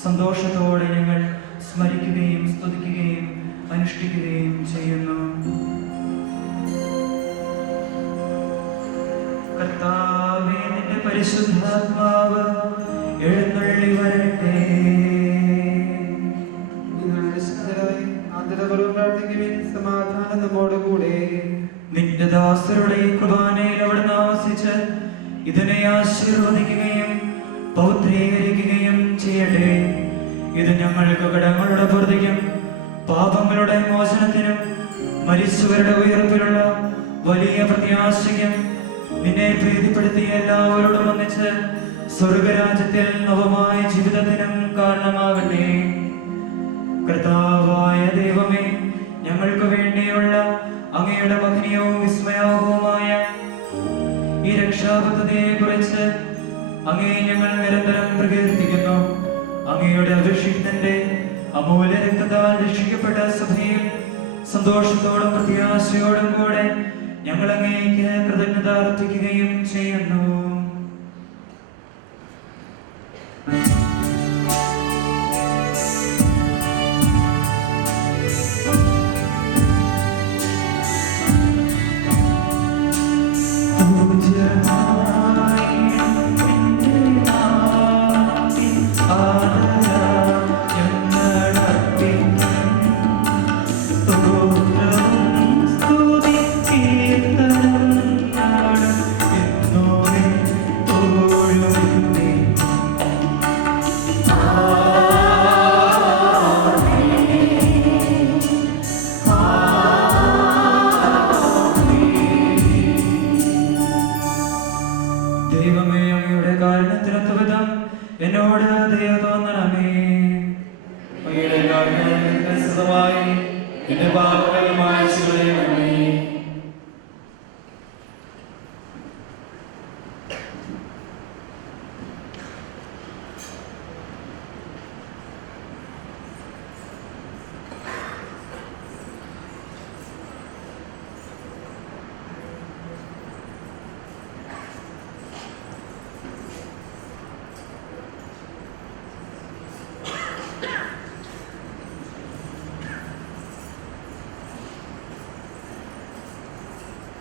സന്തോഷത്തോടെ ഞങ്ങൾ സ്മരിക്കുകയും സ്തുതിക്കുകയും അനുഷ്ഠിക്കുകയും ചെയ്യുന്നു. കർത്താവേ, നിന്റെ പരിശുദ്ധാത്മാവ് എഴുന്നള്ളി വരട്ടെ. സമാധാനം നമ്മോടുകൂടെ. നിന്റെ ദാസരുടെ കുർബാനയിൽ അവിടെ താമസിച്ച് ഇതിനെ ആശീർവദിക്കുകയും പൗത്രീകരിക്കുകയും ചെയ്യട്ടെ. ഇത് ഞങ്ങൾക്ക് കടങ്ങളുടെ പൂർത്തിക്കും പാപങ്ങളുടെ മോചനത്തിനും മരിച്ചവരുടെ ഉയർപ്പിലുള്ള വലിയ പ്രത്യാശയ്ക്കും നിന്നെ പ്രീതിപ്പെടുത്തിയ എല്ലാവരോടും ഒന്നിച്ച് സ്വർഗരാജ്യത്തിൽ നവമായ ജീവിതത്തിനും കാരണമാകട്ടെ. കർത്താവായ ദൈവമേ, ഞങ്ങൾക്ക് വേണ്ടിയുള്ള അങ്ങയുടെ മഹനീയവും വിസ്മയാവഹവുമായ ഈ രക്ഷാപദ്ധതിയെ കുറിച്ച് അങ്ങേ ഞങ്ങൾ നിരന്തരം പ്രകീർത്തിക്കുന്നു. അങ്ങയുടെ അഭിഷിക്തന്റെ അമൂല്യ രക്തത്താൽ രക്ഷിക്കപ്പെട്ട സഭയിൽ സന്തോഷത്തോടും പ്രത്യാശയോടും കൂടെ ഞങ്ങൾ അങ്ങേക്ക് കൃതജ്ഞത അർപ്പിക്കുകയും ചെയ്യുന്നു. ദൈവമേ, അങ്ങയുടെ കാരുണ്യത്തിനൊത്തവിധം എന്നോട് ദയ തോന്നണമേ. അങ്ങയുടെ കാരുണ്യത്തിനനുസൃതമായി എന്റെ പാപങ്ങൾ മായ്ച്ചു കളയണമേ.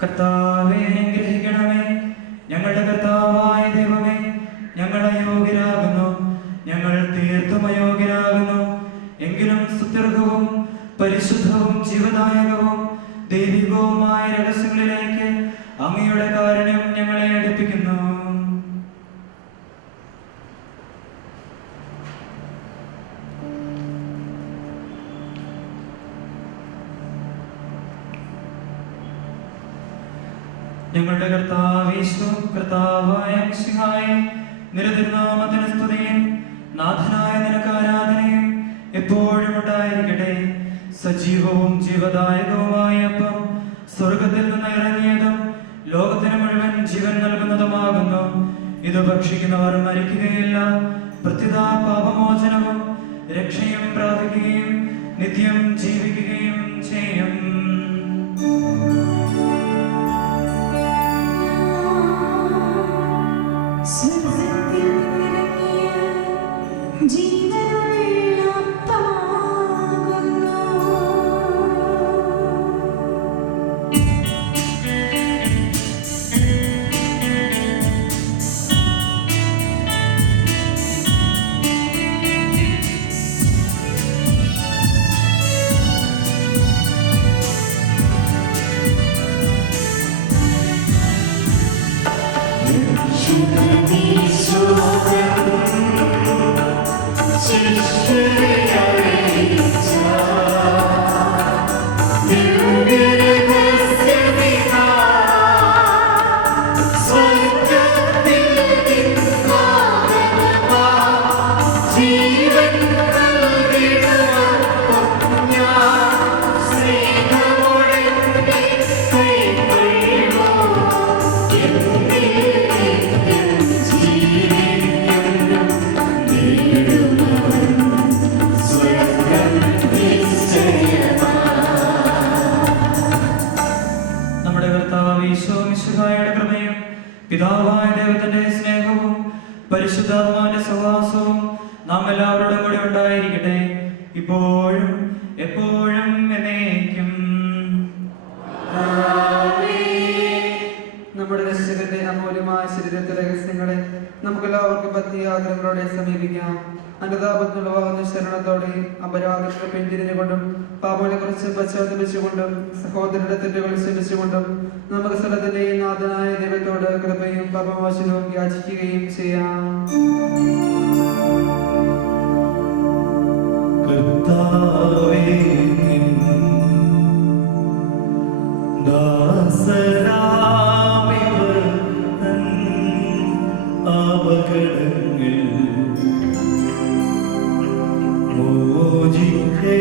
കർത്താവേ, അനുഗ്രഹിക്കണമേ. ഞങ്ങളുടെ കർത്താവായ ദൈവമേ, ഞങ്ങൾ അയോഗ്യരാകുന്നു, ഞങ്ങൾ തീർത്തും അയോഗ്യരാകുന്നു. എങ്കിലും സുദീർഘവും പരിശുദ്ധവും ജീവദായകവും ദൈവികവുമായ രഹസ്യങ്ങളിലേക്ക് അങ്ങയുടെ കാരുണ്യം ഞങ്ങളെ അടുപ്പിക്കുന്നു. ഞങ്ങളുടെ കർത്താവായ മിശിഹായേ, നിരതിരുനാമത്തിന് സ്തുതിയും നാഥനായ നിനക്ക് ആരാധനയും എപ്പോഴും ഉണ്ടായിരിക്കട്ടെ. സജീവവും ജീവദായകവുമായ അപ്പം സ്വർഗത്തിൽ നിന്ന് ഇറങ്ങിയതും ലോകത്തിന് മുഴുവൻ ജീവൻ നൽകുന്നതുമാകുന്നു. ഇത് ഭക്ഷിക്കുന്നവർ മരിക്കുകയില്ല, പ്രത്യുത പാപമോചനവും രക്ഷയും പ്രാപിക്കുകയും നിത്യം ജീവിക്കുകയും ചെയ്യും. സ്വർഗ്ഗത്തിൽ നിന്നിറങ്ങിയ ജീവനുള്ള അപ്പമാകുന്നു. നമ്മുടെ കർത്താവ് ഈശോ മിശിഹായുടെ കൃപയും പിതാവായ ദൈവത്തിന്റെ സ്നേഹവും പരിശുദ്ധാത്മാവിന്റെ സഹവാസവും നാം എല്ലാവരോടും കൂടി ഉണ്ടായിരിക്കട്ടെ, ഇപ്പോഴും എപ്പോഴും എന്നേക്കും. നമ്മുടെ രക്ഷകന്റെ അമൂല്യമായ ശരീരത്തെ രഹസ്യങ്ങളെ നമുക്കെല്ലാവർക്കും ഭക്തിയാഗ്രഹങ്ങളോടെ സമീപിക്കാം. അനുതാപത്തിനുള്ളവാകുന്ന ശരണത്തോടെ അപരാധങ്ങളെ പിന്തിരിഞ്ഞുകൊണ്ടും പാപങ്ങളെ കുറിച്ച് പശ്ചാത്തപിച്ചുകൊണ്ടും സഹോദരന്റെ തെറ്റുകൾ ക്ഷമിച്ചുകൊണ്ടും നമുക്ക് സ്ഥലത്തിന്റെയും നാഥനായ ദൈവത്തോട് കൃപയും പാപമോചനവും യാചിക്കുകയും ചെയ്യാം. കർത്താവേ, നിൻ ദാസരാമിവർ തൻ അപകടങ്ങൾ മോചിക്കണമേ.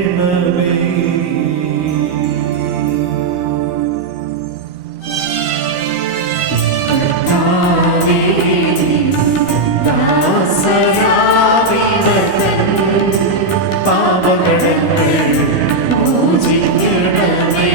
പാപകടങ്ങൾ മോചിക്കണമേ.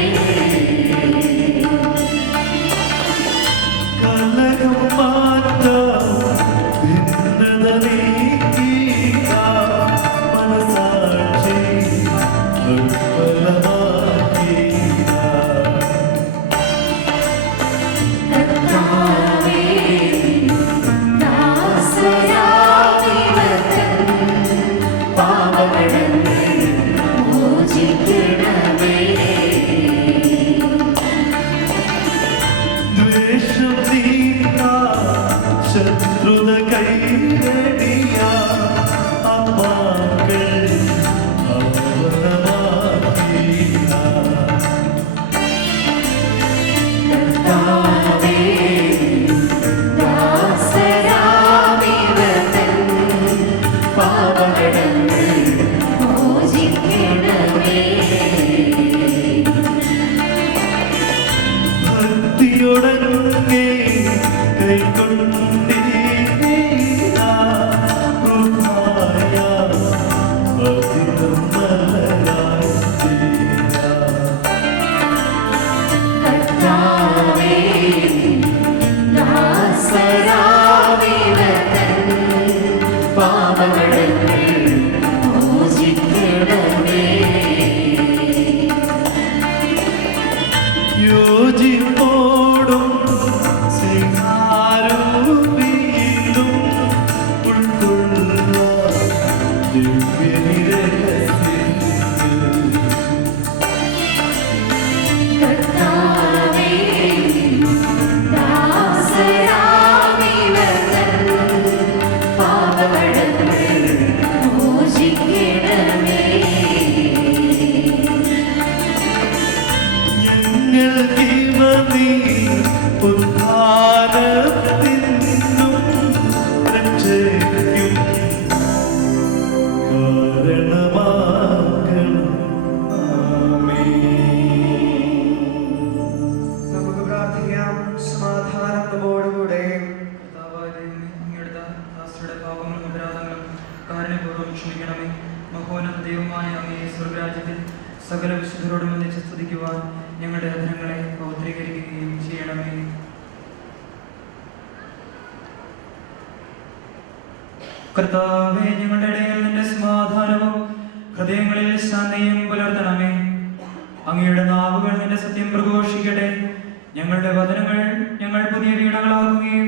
ദൈവമായ അങ്ങയെ സ്വർഗ്ഗരാജ്യത്തിൽ സകല വിശുദ്ധരോടും ഒന്നിച്ച് സ്തുതിക്കുവാൻ ഞങ്ങളുടെ അധരങ്ങളെ പൗത്രീകരിക്കുകയും ചെയ്യണമേ. കർത്താവേ, ഞങ്ങളുടെ ഇടയിൽ നിന്റെ സമാധാനവും ഹൃദയങ്ങളിൽ ശാന്തിയും പുലർത്തണമേ. അങ്ങയുടെ നാവുകൾ നിന്റെ സത്യം പ്രഘോഷിക്കട്ടെ. ഞങ്ങളുടെ വചനങ്ങൾ ഞങ്ങൾ പുതിയ വീണകളാക്കുകയും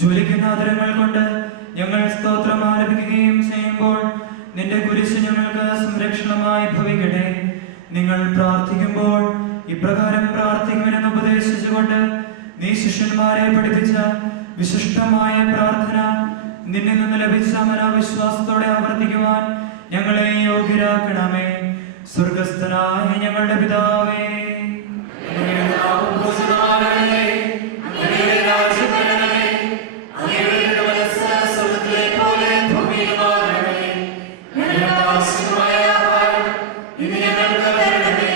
ജ്വലിക്കുന്ന ആദരങ്ങൾ കൊണ്ട് ഞങ്ങൾ സ്തോത്രം ആലപിക്കുകയും ചെയ്യുമ്പോൾ നിന്റെ കുരിശ് ഞങ്ങൾക്ക് സംരക്ഷണമായി ഭവിക്കട്ടെ. നിങ്ങൾ പ്രാർത്ഥിക്കുമ്പോൾ ഇപ്രകാരം പ്രാർത്ഥിക്കുമെന്ന് ഉപദേശിച്ചുകൊണ്ട് നീ ശിഷ്യന്മാരെ പഠിപ്പിച്ച വിശിഷ്ടമായ പ്രാർത്ഥന നിന്നിൽ നിന്ന് ലഭിച്ച മനോവിശ്വാസത്തോടെ ആവർത്തിക്കുവാൻ ഞങ്ങളെ യോഗ്യരാക്കണമേ. സ്വർഗസ്ഥനായ ഞങ്ങളുടെ പിതാവേ, അങ്ങയുടെ നാമം പൂജിതമാകണമേ. അങ്ങയുടെ രാജ്യം വരണമേ. അങ്ങയുടെ തിരുമനസ്സ് സ്വർഗ്ഗത്തിലെ പോലെ ഭൂമിയിലുമാകണമേ. ഞങ്ങൾക്ക് ആവശ്യമായ ആഹാരം ഇന്ന് ഞങ്ങൾക്ക് തരണമേ.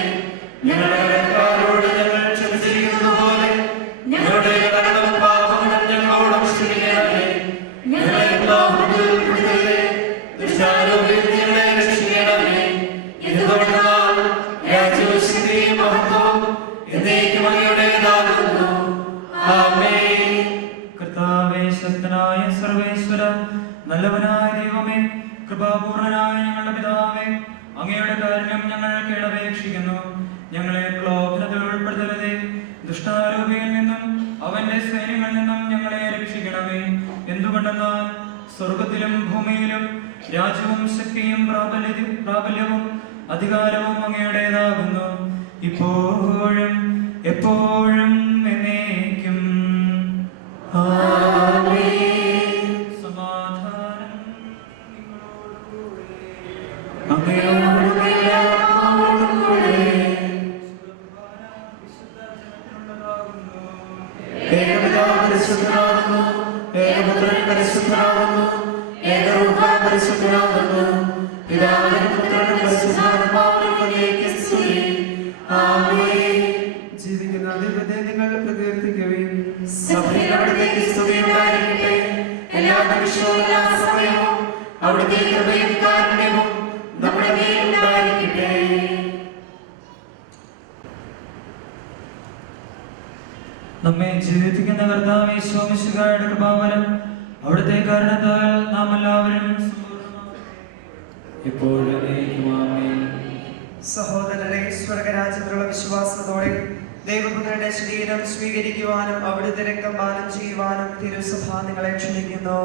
ഞങ്ങളുടെ കടക്കാരോട് ഞങ്ങൾ ക്ഷമിച്ചിരിക്കുന്നത് പോലെ ഞങ്ങളുടെ കടങ്ങളും പാപങ്ങളും ഞങ്ങളോട് ക്ഷമിക്കണമേ. ഞങ്ങളെ പാപത്തിൽ ഉൾപ്പെടുത്തരുതേ. ദുഷ്ടാരൂപിയിൽ ഞങ്ങളെ രക്ഷിക്കണമേ. എന്തുകൊണ്ടെന്നാൽ രാജ്യവും ശക്തിയും മഹത്വവും എന്നേക്കും അങ്ങയുടേതാകുന്നു. ആമേൻ. കർത്താവേ, ശക്തനായ സർവേശ്വര, നല്ലവനായ ദൈവമേ, കൃപാപൂർണനായ ഞങ്ങളുടെ പിതാവേ, അങ്ങയുടെ കാരുണ്യം ഞങ്ങൾ കേളപേക്ഷിക്കുന്നു. ഞങ്ങളെ പ്രലോഭനത്തിൽ ഉൾപ്പെടുത്തരുതേ. ദുഷ്ടാരൂപിയിൽ നിന്നും അവന്റെ സൈന്യങ്ങളിൽ നിന്നും ഞങ്ങളെ രക്ഷിക്കണമേ. എന്തുകൊണ്ടെന്നാൽ സ്വർഗത്തിലും ഭൂമിയിലും രാജ്യവും ശക്തിയും പ്രാബല്യവും അധികാരവും അങ്ങയുടേതാകുന്നു, ഇപ്പോഴും എപ്പോഴും എന്നേക്കും. ആമേൻ. സമാധാനം നിങ്ങളോടുകൂടെ. അങ്ങയോടുകൂടെ ആത്മാവോടുകൂടെ. വിശുദ്ധ ജനത്തിനുള്ളതാകുന്നു. ഏകപിതാവ് പരിശുദ്ധനാകുന്നു, ഏകപുത്രൻ പരിശുദ്ധനാകുന്നു, ഏകരൂപ പരിശുദ്ധനാകുന്നു, പിതാവിനും പുത്രനും പരിശുദ്ധാത്മാവിനും സ്തുതി. ആമേൻ. ജീവിക്കുന്ന ദൈവത്തെ നിങ്ങൾ പ്രകീർത്തിക്കുകയും സഭയിൽ അവിടുത്തേക്ക് സ്തുതി ഉണ്ടായിരിക്കട്ടെ. എല്ലാ നിമിഷവും എല്ലാ സമയവും അവിടുത്തെ കൃപയും കാരുണ്യവും നമ്മുടെ മേൽ ഉണ്ടായിരിക്കട്ടെ. നമ്മെ ജീവിപ്പിക്കുന്ന കർത്താവേ, ഈശോമിശിഹായുടെ കൃപാവരം അവിടുത്തെ കാരണത്താൽ നാം എല്ലാവരും സഹോദരരെ, സ്വർഗരാജ്യത്തിലുള്ള വിശ്വാസത്തോടെ ദൈവപുത്രന്റെ ശരീരം സ്വീകരിക്കുവാനും അവിടുത്തെ രക്തം പാനം ചെയ്യുവാനും തിരുസഭ നിങ്ങളെ ക്ഷണിക്കുന്നു.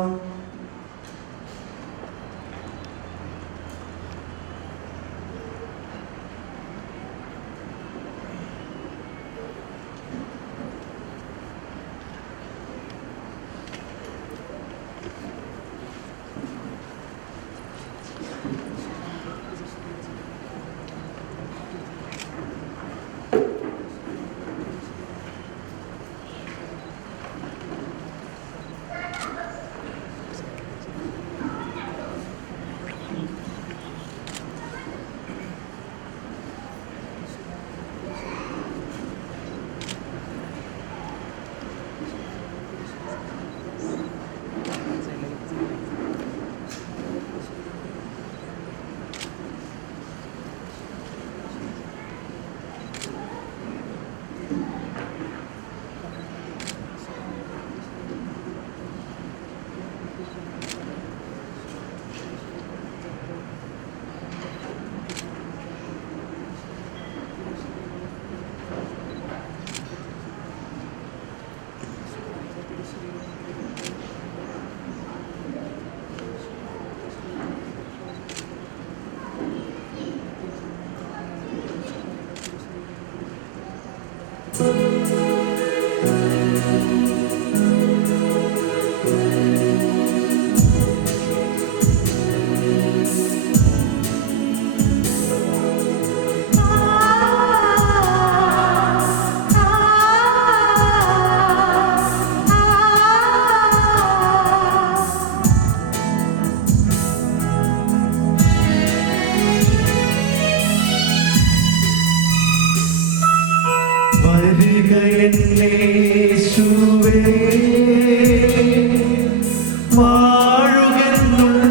വാഴുകെന്നുള്ള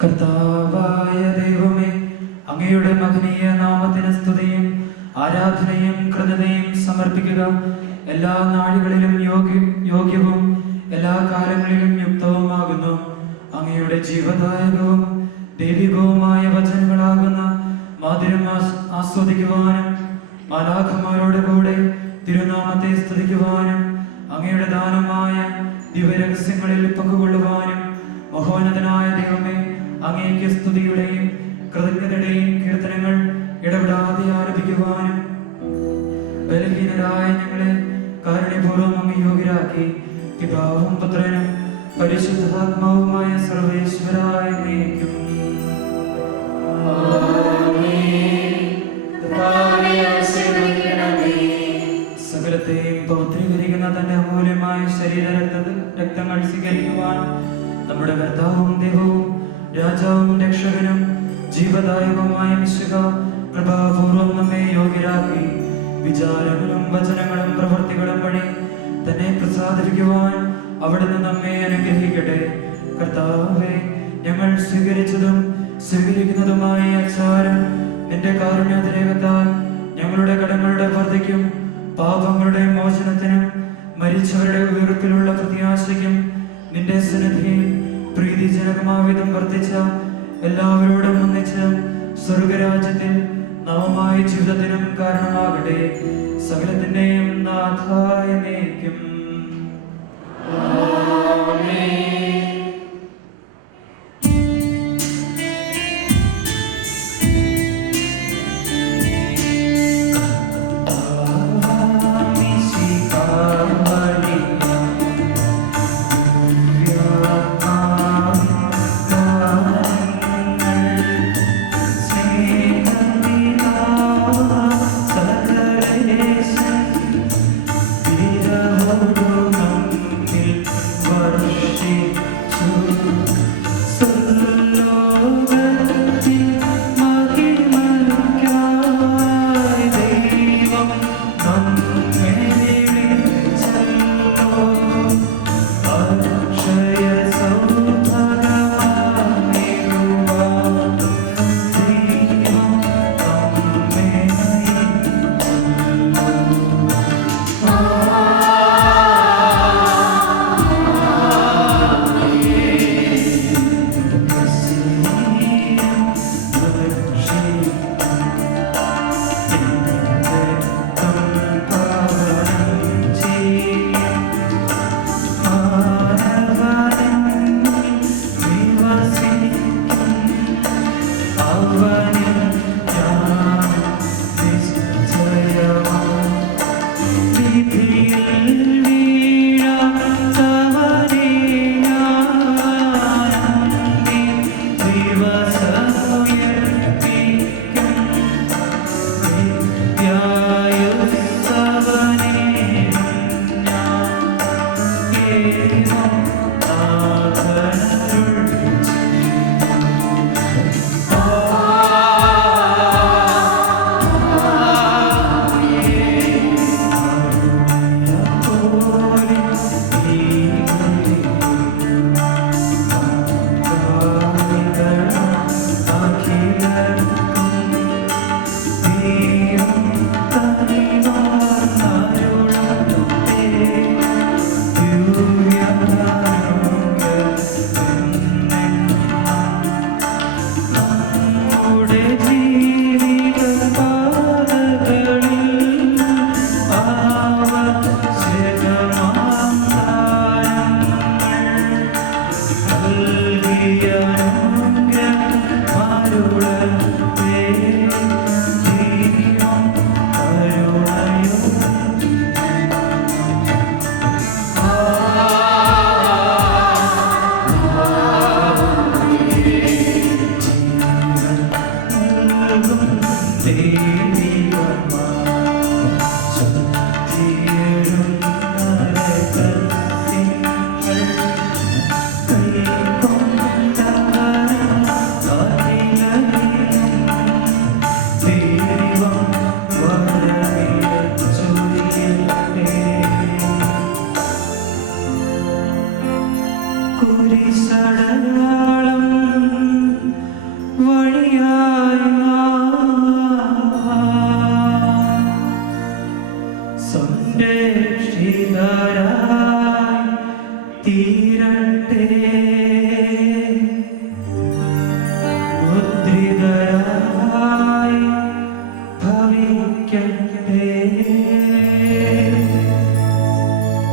കർത്താവായ ദൈവമേ, അങ്ങയുടെ മഹനീയ നാമത്തിന് സ്തുതിയും ആരാധനയും കൃതജ്ഞതയും സമർപ്പിക്കുക. എല്ലാ നാഴികളിലും യോഗ്യവും എല്ലാ കാലങ്ങളിലും യുക്തവുമാകുന്നു. അങ്ങയുടെ ജീവദായകവും ദൈവികവുമായ വചനങ്ങളാകുന്ന മാധുര്യം ആസ്വദിക്കുവാനും മാലാഖമാരോട് കൂടെ തിരുനാമത്തെ സ്തുതിക്കുവാനും അങ്ങയുടെ രഹസ്യങ്ങളിൽ പങ്കുകൊള്ളുവാനും മഹോന്നതനായ ദൈവമേ അങ്ങേക്ക് സ്തുതിയുടെയും കൃതജ്ഞതയുടെയും കീർത്തനങ്ങൾ ഇടപെടാതെ ആരംഭിക്കുവാനും ബലഹീനരായ ഞങ്ങളെ കാരുണ്യപൂർവ്വം അങ്ങ് യോഗ്യരാക്കി പിതാവും പുത്രനും പരിശുദ്ധാത്മാവുമായ സർവേശ്വരായ നീക്കും സകലത്തെയും പൗത്രീകരിക്കുന്ന തന്റെ അമൂല്യമായ രക്തങ്ങൾ സ്വീകരിക്കുവാൻ നമ്മുടെ കർത്താവും ദൈവവും രാജാവും രക്ഷകനും ജീവദായകവുമായ മിശിഹ കൃപാപൂർവം നമ്മെ യോഗ്യരാക്കി വിചാരങ്ങളും വചനങ്ങളും പ്രവൃത്തികളും വഴി തന്നെ പ്രസാദിപ്പിക്കുവാൻ അവിടുന്ന് നമ്മെ അനുഗ്രഹിക്കട്ടെ. കർത്താവേ, ഞങ്ങൾ സ്വീകരിച്ചതും സ്വീകരിക്കുന്നതുമായ ആചാരം നിന്റെ കാരുണ്യാതിരേകത്താൽ ഞങ്ങളുടെ കടങ്ങളുടെ വർദ്ധിക്കും പാപങ്ങളുടെ മോചനത്തിനും മരിച്ചവരുടെ ഉയർപ്പിലുള്ള പ്രത്യാശയ്ക്കും നിന്റെ സന്നിധിയിൽ പ്രീതിജനകമാവിധം വർദ്ധിച്ച എല്ലാവരോടും ഒന്നിച്ച് സ്വർഗരാജ്യത്തിൽ നവമായ ജീവിതത്തിനും കാരണമാകട്ടെ. സകലത്തിന്റെയും നാഥായ നയിക്കും.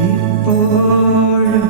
ഇപ്പോഴും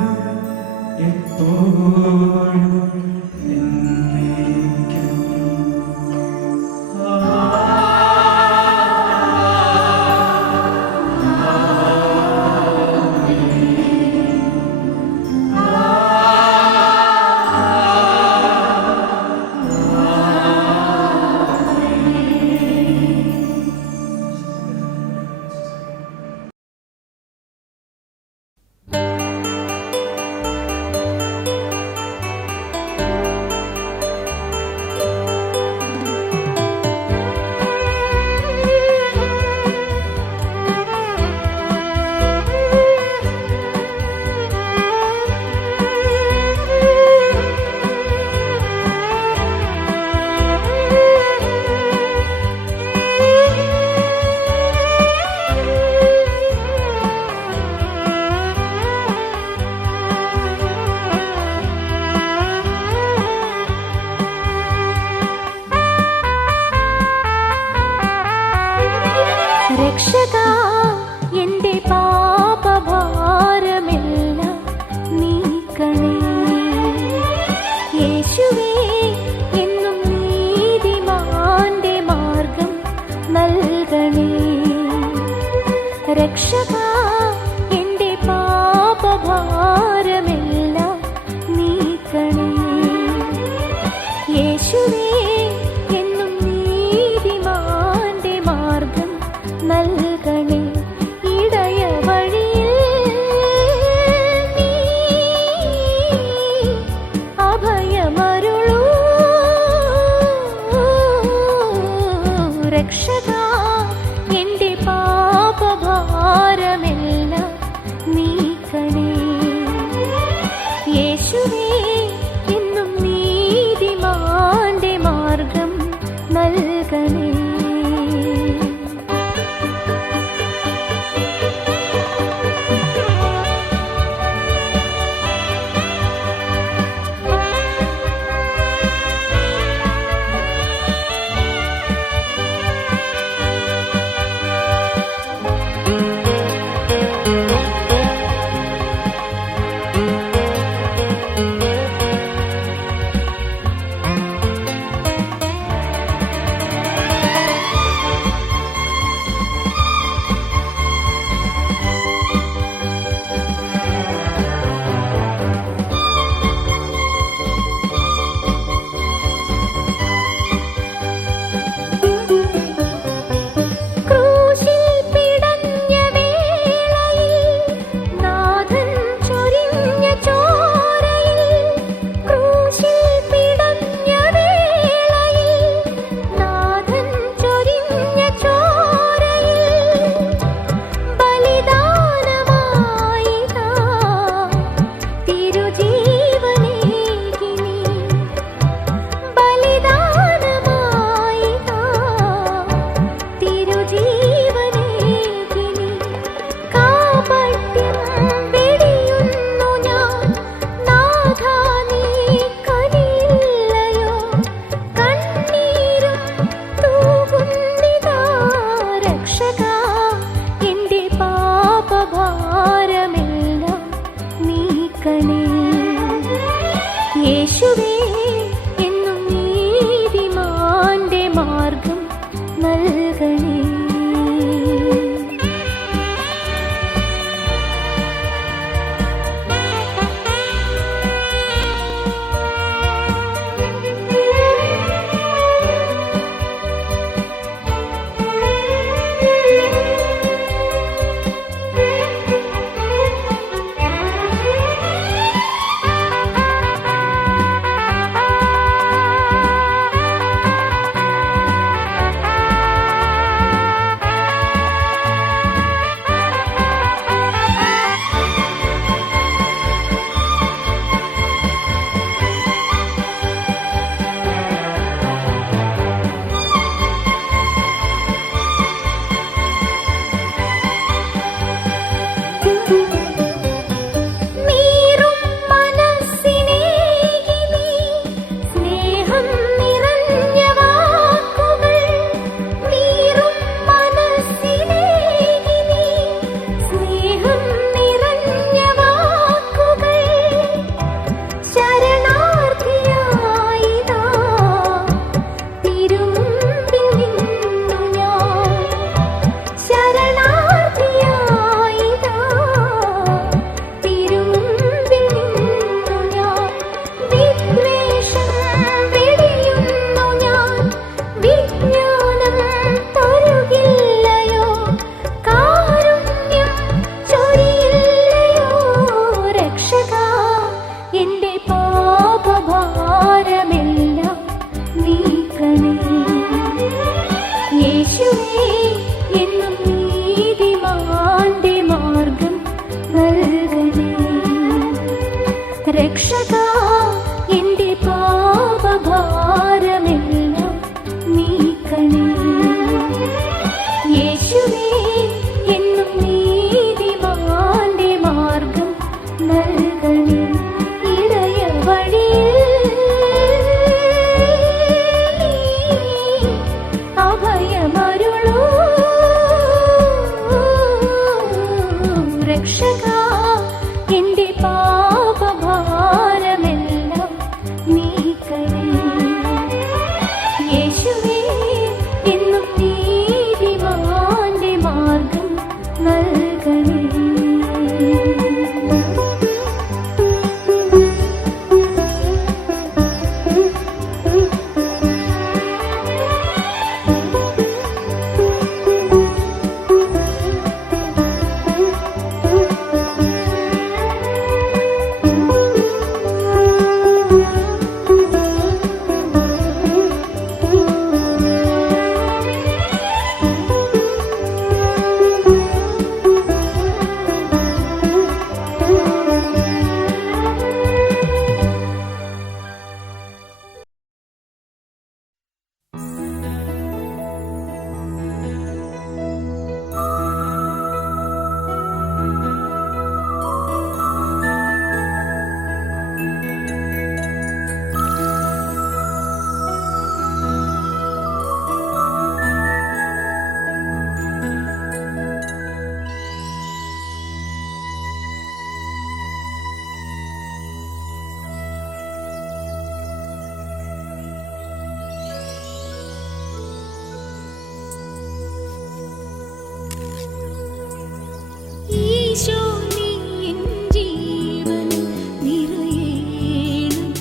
നൽകണേ. യേശുവേ എന്നും നീതിമാന്റെ മാർഗം നൽകണേ. രക്ഷകാ എന്റെ പാപഭാരമെല്ലാം നീക്കണേ. യേശുവേ എന്നും നീതിമാന്റെ മാർഗം നൽകണേ. ഇടയ വഴിയിൽ അഭയമരുളൂ രക്ഷകാ എന്റെ പാപഭാരമെല്ലാം നീക്കണേ. യേശുവേ എന്നും നീതിമാന്റെ മാർഗം നൽകണേ. ഈശോ നീ എൻ ജീവനിൽ നിറയേണം.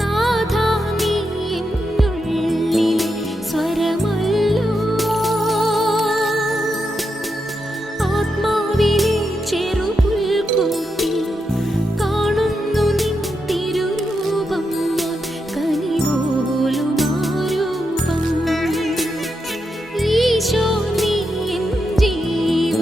നാഥാ നീ എന്നുള്ളിലെ സ്വരമല്ലോ. ആത്മാവിലെ ചെറുപുൽക്കൂട്ടിൽ കാണുന്നു നിൻ തിരുരൂപം. കനിപോലും ആ രൂപം. ഈശോ നീ എൻ ജീവനിൽ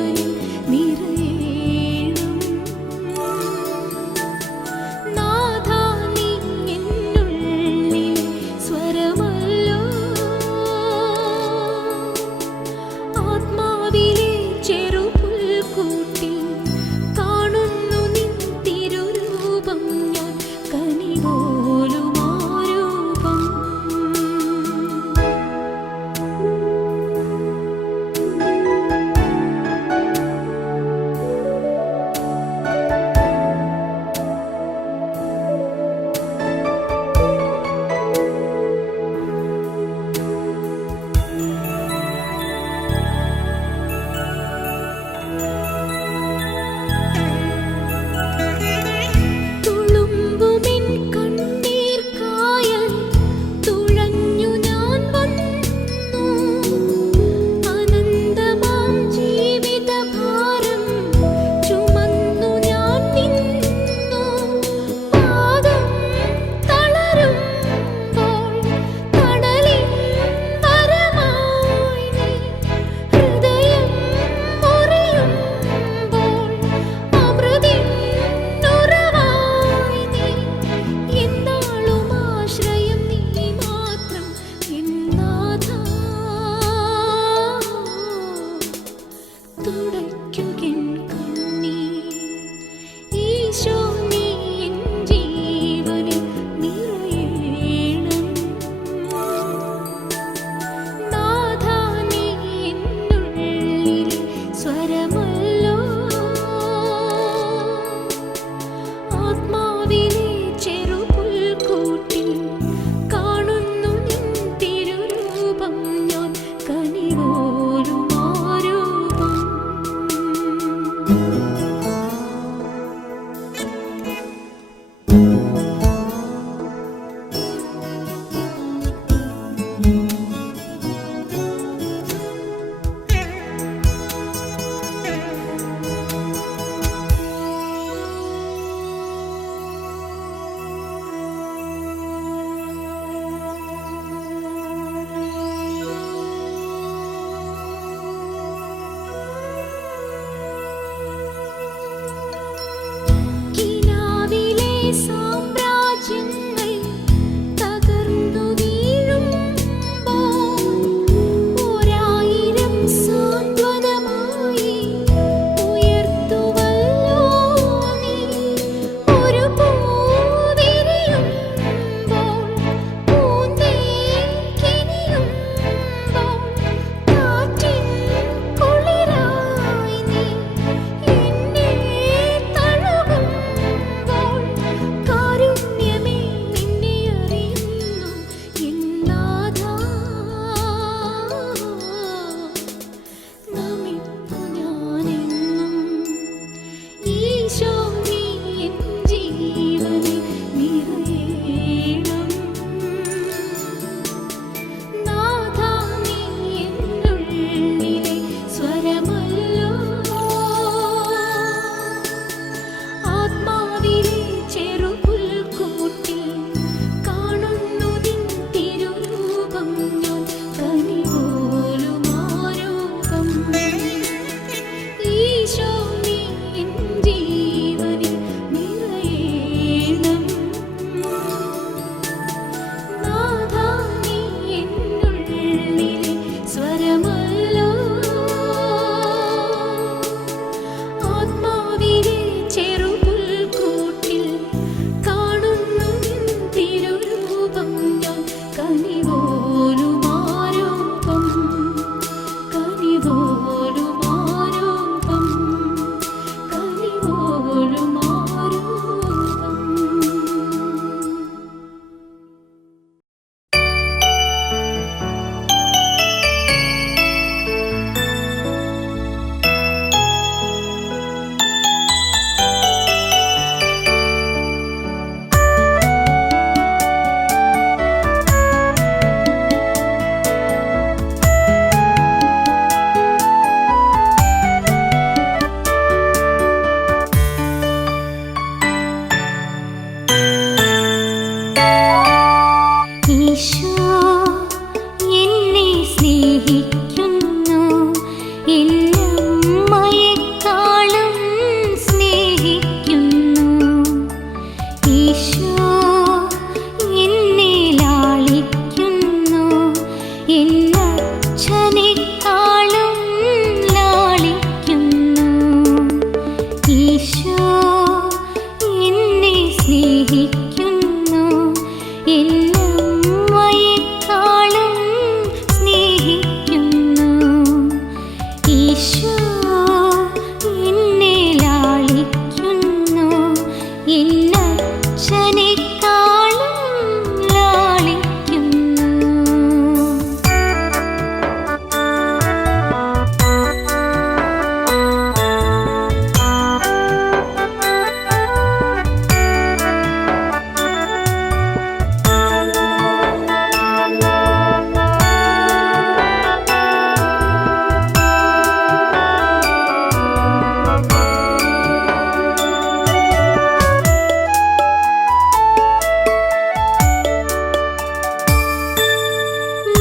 ഈശോ എന്നെ സ്നേഹിക്കുന്നു, എന്നമ്മയെക്കാളും സ്നേഹിക്കുന്നു. ഈശോ എന്നെ ലാളിക്കുന്നു, എന്നച്ഛനെക്കാളും ലാളിക്കുന്നു.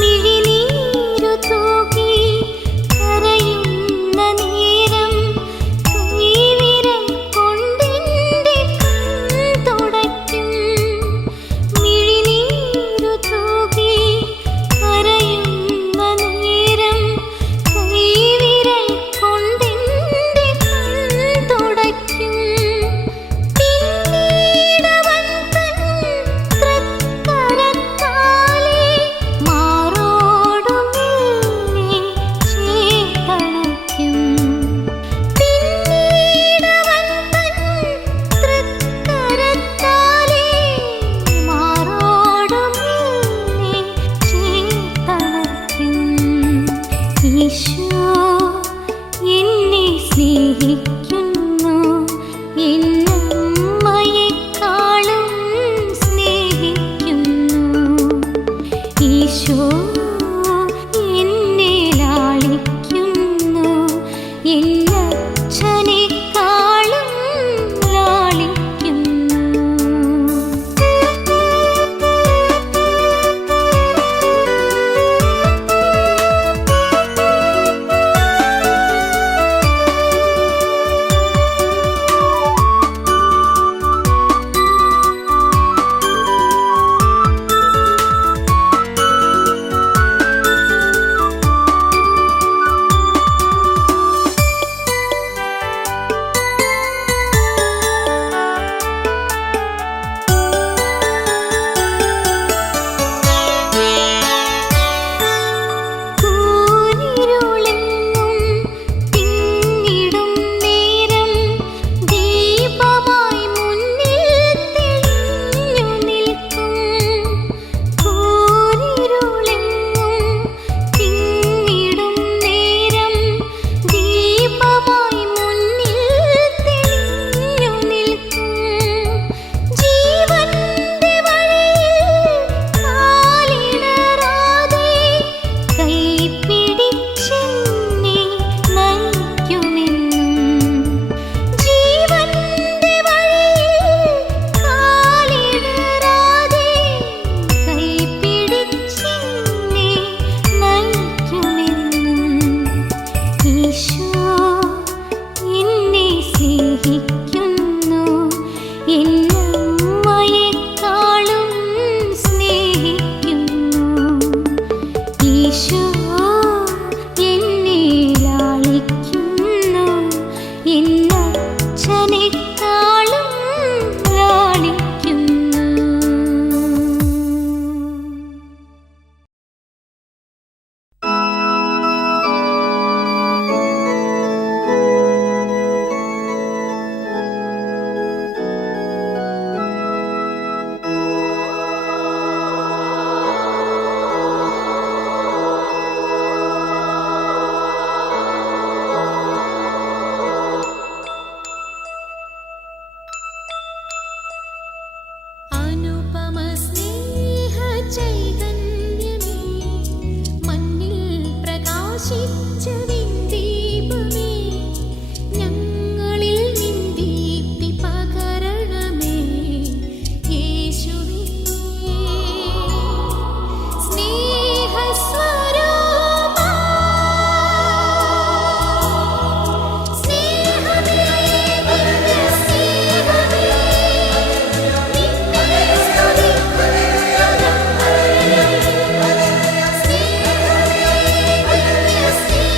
മിഴിനീരു തൂകി കരയുന്ന നേരം കൈവിരൽ കൊണ്ടെന്റെ കൺതുടയ്ക്കും. മിഴിനീരു തൂകി കരയുന്ന നേരം കൈവിരൽ കൊണ്ടെന്റെ കൺതുടയ്ക്കും. പിന്നീടവൻ തൻ തൃക്കരത്താലെ മാറോടുമെന്നെ ചേർത്തണയ്ക്കും. പിന്നീടവൻ തൻ തൃക്കരത്താലെ മാറോടുമെന്നെ ചേർത്തണയ്ക്കും. ഈശോ എന്നെ സ്നേഹിക്കുന്നു, എന്നമ്മയെക്കാളും സ്നേഹിക്കുന്നു. ഈശോ എന്നെ ലാളിക്കുന്നു, എന്നച്ഛനെക്കാളും ലാളിക്കുന്നു. കൂരിരുളെങ്ങും തിങ്ങിടും നേരം ദീപമായി മുന്നിൽ തെളിഞ്ഞു നിൽക്കും. കൂരിരുളെങ്ങും തിങ്ങിടും നേരം ദീപമായി മുന്നിൽ തെളിഞ്ഞു നിൽക്കും. ജീവന്റെ വഴിയിൽ കാലിടറാതെ കൈപിടിച്ചെന്നെ നയിക്കുമെന്നും. ജീവന്റെ വഴിയിൽ കാലിടറാതെ കൈപിടിച്ചെന്നെ നയിക്കുമെന്നും. ഈശോ എന്നെ സ്നേഹിക്കുന്നു, എന്നമ്മയെക്കാളും സ്നേഹിക്കുന്നു. ഈശോ എന്നെ ലാളിക്കുന്നു, എന്നച്ഛനെക്കാളും ലാളിക്കുന്നു. അനുപമ സ്നേഹ ചൈതന്യമേ, മണ്ണിൽ പ്രകാശിച്ച വിൻദീപമേ, ഞങ്ങളിൽ നിൻ ദീപ്തി പകരണമേ. യേശുവേ സ്നേഹസ്വരൂപാ, സ്നേഹമേ ദിവ്യ സ്നേഹമേ, നിന്നെ സ്തുതിക്കുന്നു ഞങ്ങൾ. സ്നേഹമേ ദിവ്യ സ്നേഹമേ,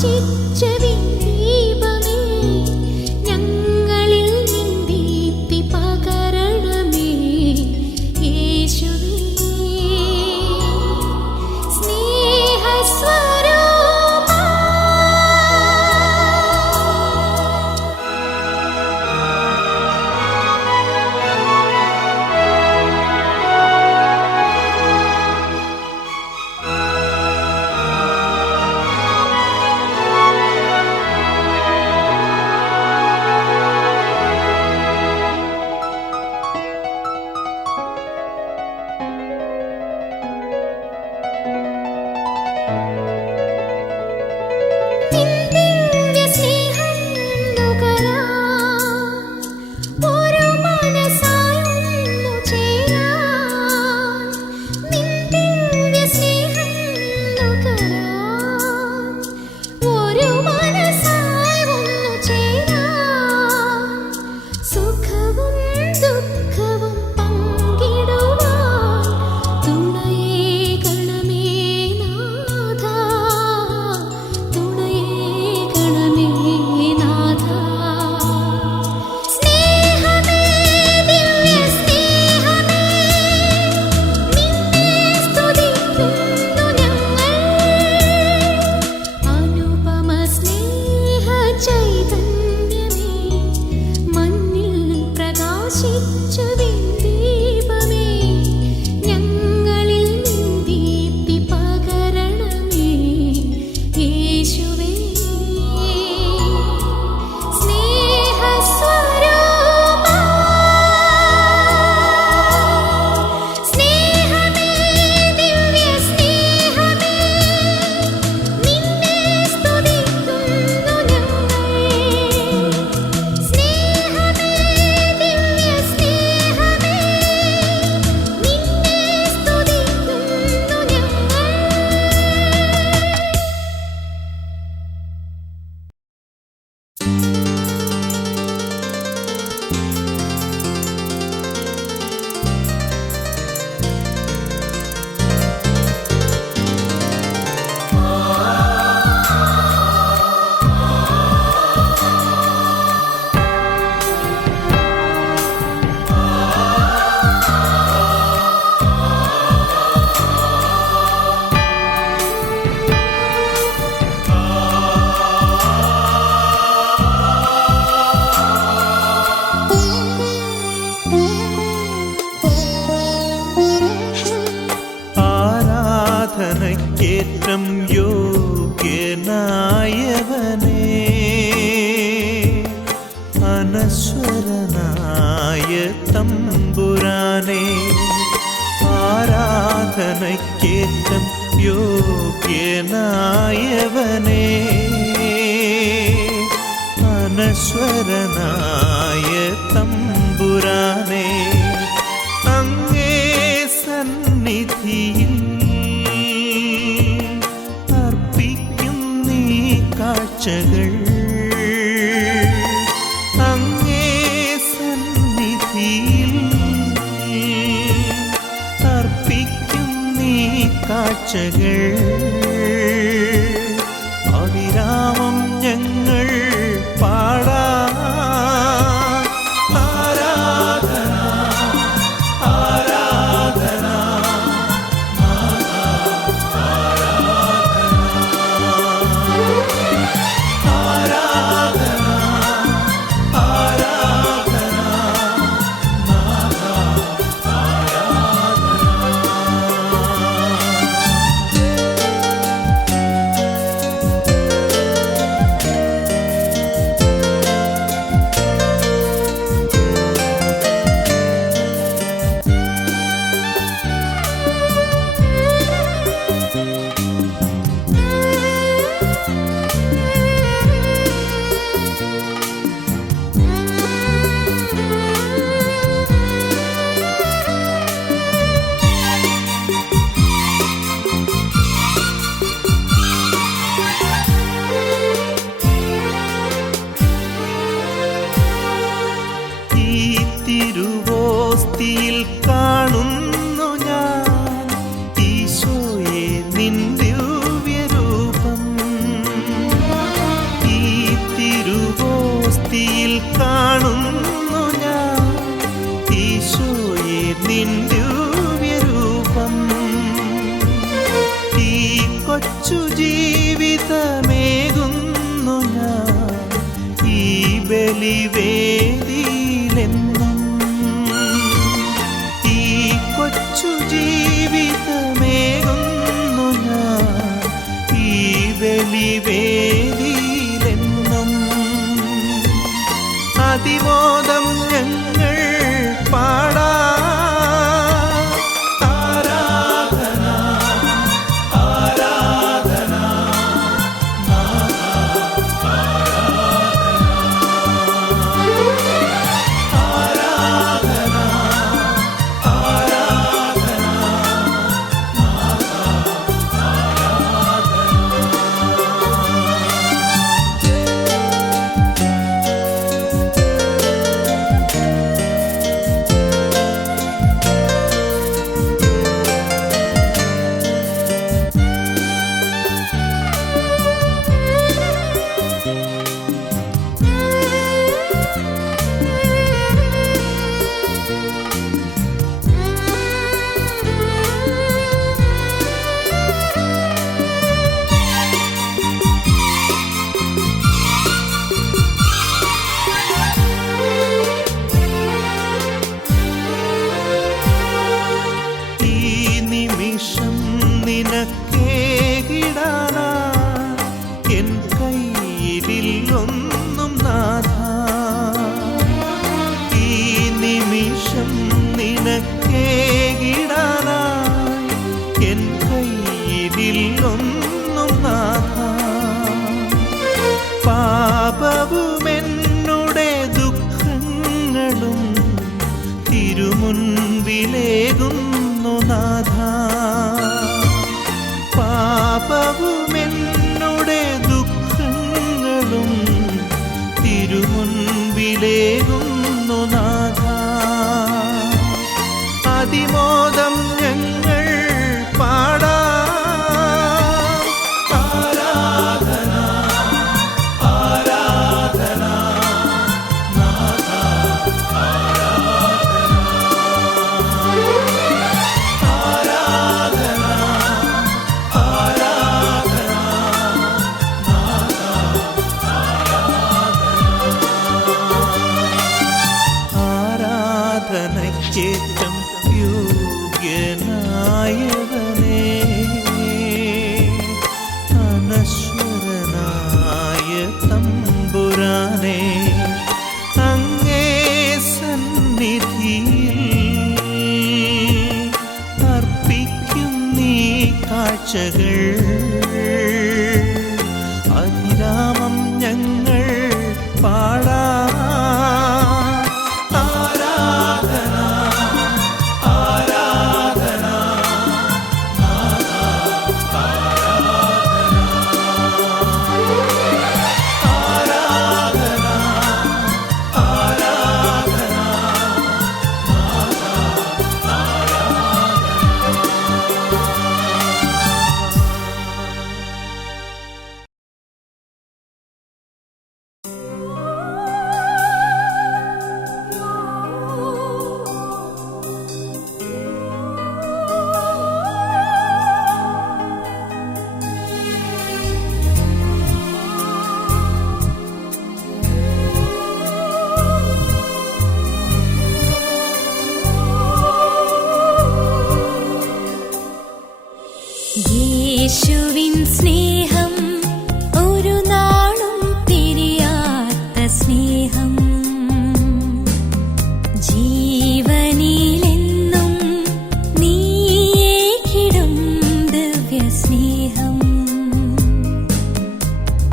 പ്രകാശിച്ച ദീപമേ, ഞങ്ങളിൽ നിൻ ദീപ്തി പകരണമേ. യേശുവേ സ്നേഹസ്വരൂപാ, നിൻ ദിവ്യ സ്നേഹം നുകരാൻ ഒരു മനസ്സായൊന്നു ചേരാൻ. നിൻ ദിവ്യ സ്നേഹം നുകരാൻ ഒരു മനസ്സായി ഒന്നു ചേരാൻ. സുഖവും ദുഃഖവും പങ്കിടുവാൻ തുണയേകണമേ നാഥാ, തുണയേകണമേ നാഥാ. സ്നേഹമേ, ദിവ്യ സ്നേഹമേ, നിന്നെ സ്തുതിക്കുന്നു ഞങ്ങൾ. അനുപമ സ്നേഹ ചൈതന്യമേ, മണ്ണിൽ പ്രകാശിച്ച ദീപമേ, ഞങ്ങളിൽ നിൻ ദീപ്തി പകരണമേ. യേശുവേ സ്നേഹസ്വരൂപാ, സ്നേഹമേ, ദിവ്യ സ്നേഹമേ, നിന്നെ സ്തുതിക്കുന്നു ഞങ്ങൾ. സ്നേഹമേ, ദിവ്യ സ്നേഹമേ, നിന്നെ സ്തുതിക്കുന്നു ഞങ്ങൾ. ആരാധനയ്ക്കേറ്റം യോഗ്യനായവനേ, അനശ്വരനായ തമ്പുരാനേ. ആരാധനയ്ക്കേറ്റം യോഗ്യനായവനേ, അനശ്വരനായ തമ്പുരാനേ. അങ്ങേ സന്നിധിയിൽ അർപ്പിക്കും നീ കാഴ്ചകൾ. അങ്ങേ സന്നിധിയിൽ അർപ്പിക്കും നീ കാഴ്ചകൾ. അവിരാമം ഞങ്ങൾ പാടാം. ആരാധന, ആരാധന, ആരാധന, ആരാധന. മിഴിയിൽ കാണുന്നു ഞാൻ ഈശോയെ നിൻ ദിവ്യരൂപം. ഈ കൊച്ചു ജീവിതമേകുന്നു ഞാൻ ഈ ബലിവേദിയിലെന്നും. ഈ കൊച്ചു ജീവിതമേകുന്നു ഞാൻ ഈ ബലിവേദിയിലെന്നും. അതിമോദം ഞങ്ങൾ പാടാ പാപവുമെന്നുടെ ദുഃഖങ്ങളും തിരുമുൻപിലേകുന്നു നാഥ. പാപവുമെന്നുടെ ദുഃഖങ്ങളും തിരുമുൻപിലേകുന്നു നാഥ. അതിമോദം ഞങ്ങൾ പാടാ ആരാധനയ്ക്കേറ്റം യോഗ്യനായവനേ, അനശ്വരനായ തമ്പുരാനേ, അങ്ങേ സന്നിധിയിൽ അർപ്പിക്കും നീ കാഴ്ചകൾ. അവിരാമം ഞങ്ങൾ പാടാ യേശുവിൻ സ്നേഹം ഒരു നാളും പിരിയാത്ത സ്നേഹം, ജീവനിലെന്നും നീയേകിടും ദിവ്യ സ്നേഹം.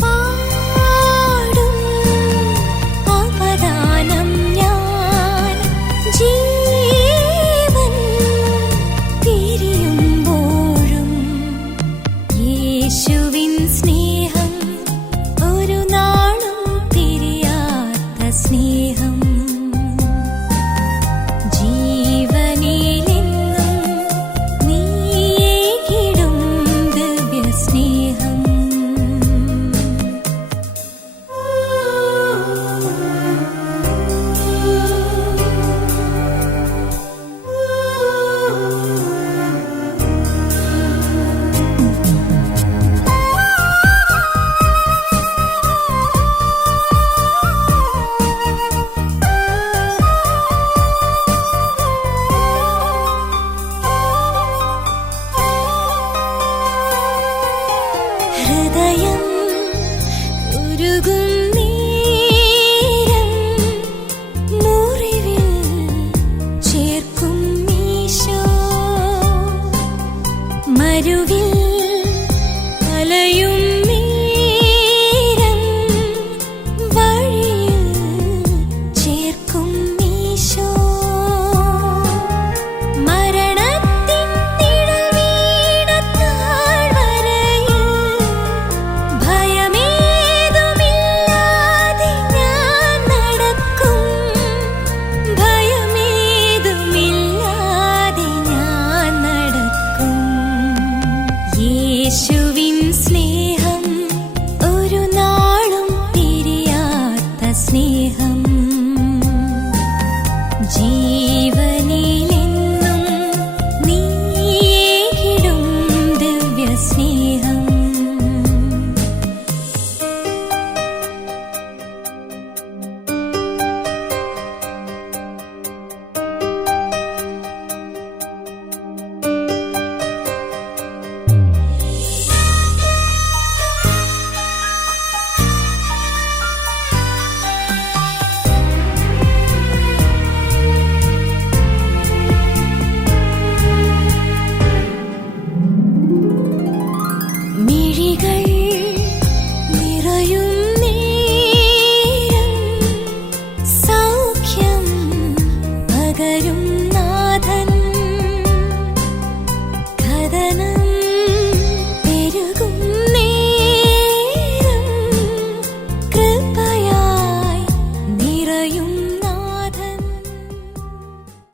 പാടും അവദാനം ഞാൻ ജീവൻ പിരിയുമ്പോഴും. യേശുവിൻ സ്നേഹം ഒരു നാളും പിരിയാത്ത സ്നേഹം, ജീവനിലെന്നും നീയേകിടും ദിവ്യ സ്നേഹം. ഹൃദയം ഉരുകും നേരം മുറിവിൽ ചേർക്കും ഈശോ. മരുവിൽ അലയും നേരം വഴിയിൽ ചേർക്കും ഈശോ. മരണത്തിൻ നിഴൽ വീണ താഴ്വരയിൽ ഭയമേതുമില്ലാതെ ഞാൻ നടക്കും. ഭയമേതുമില്ലാതെ ഞാൻ നടക്കും. യേശുവിൻ സ്നേഹം ഒരു നാളും പിരിയാത്ത സ്നേഹം. ജീവനിലെന്നും നീക്കിടും ദിവ്യ സ്നേഹം. മിഴികൾ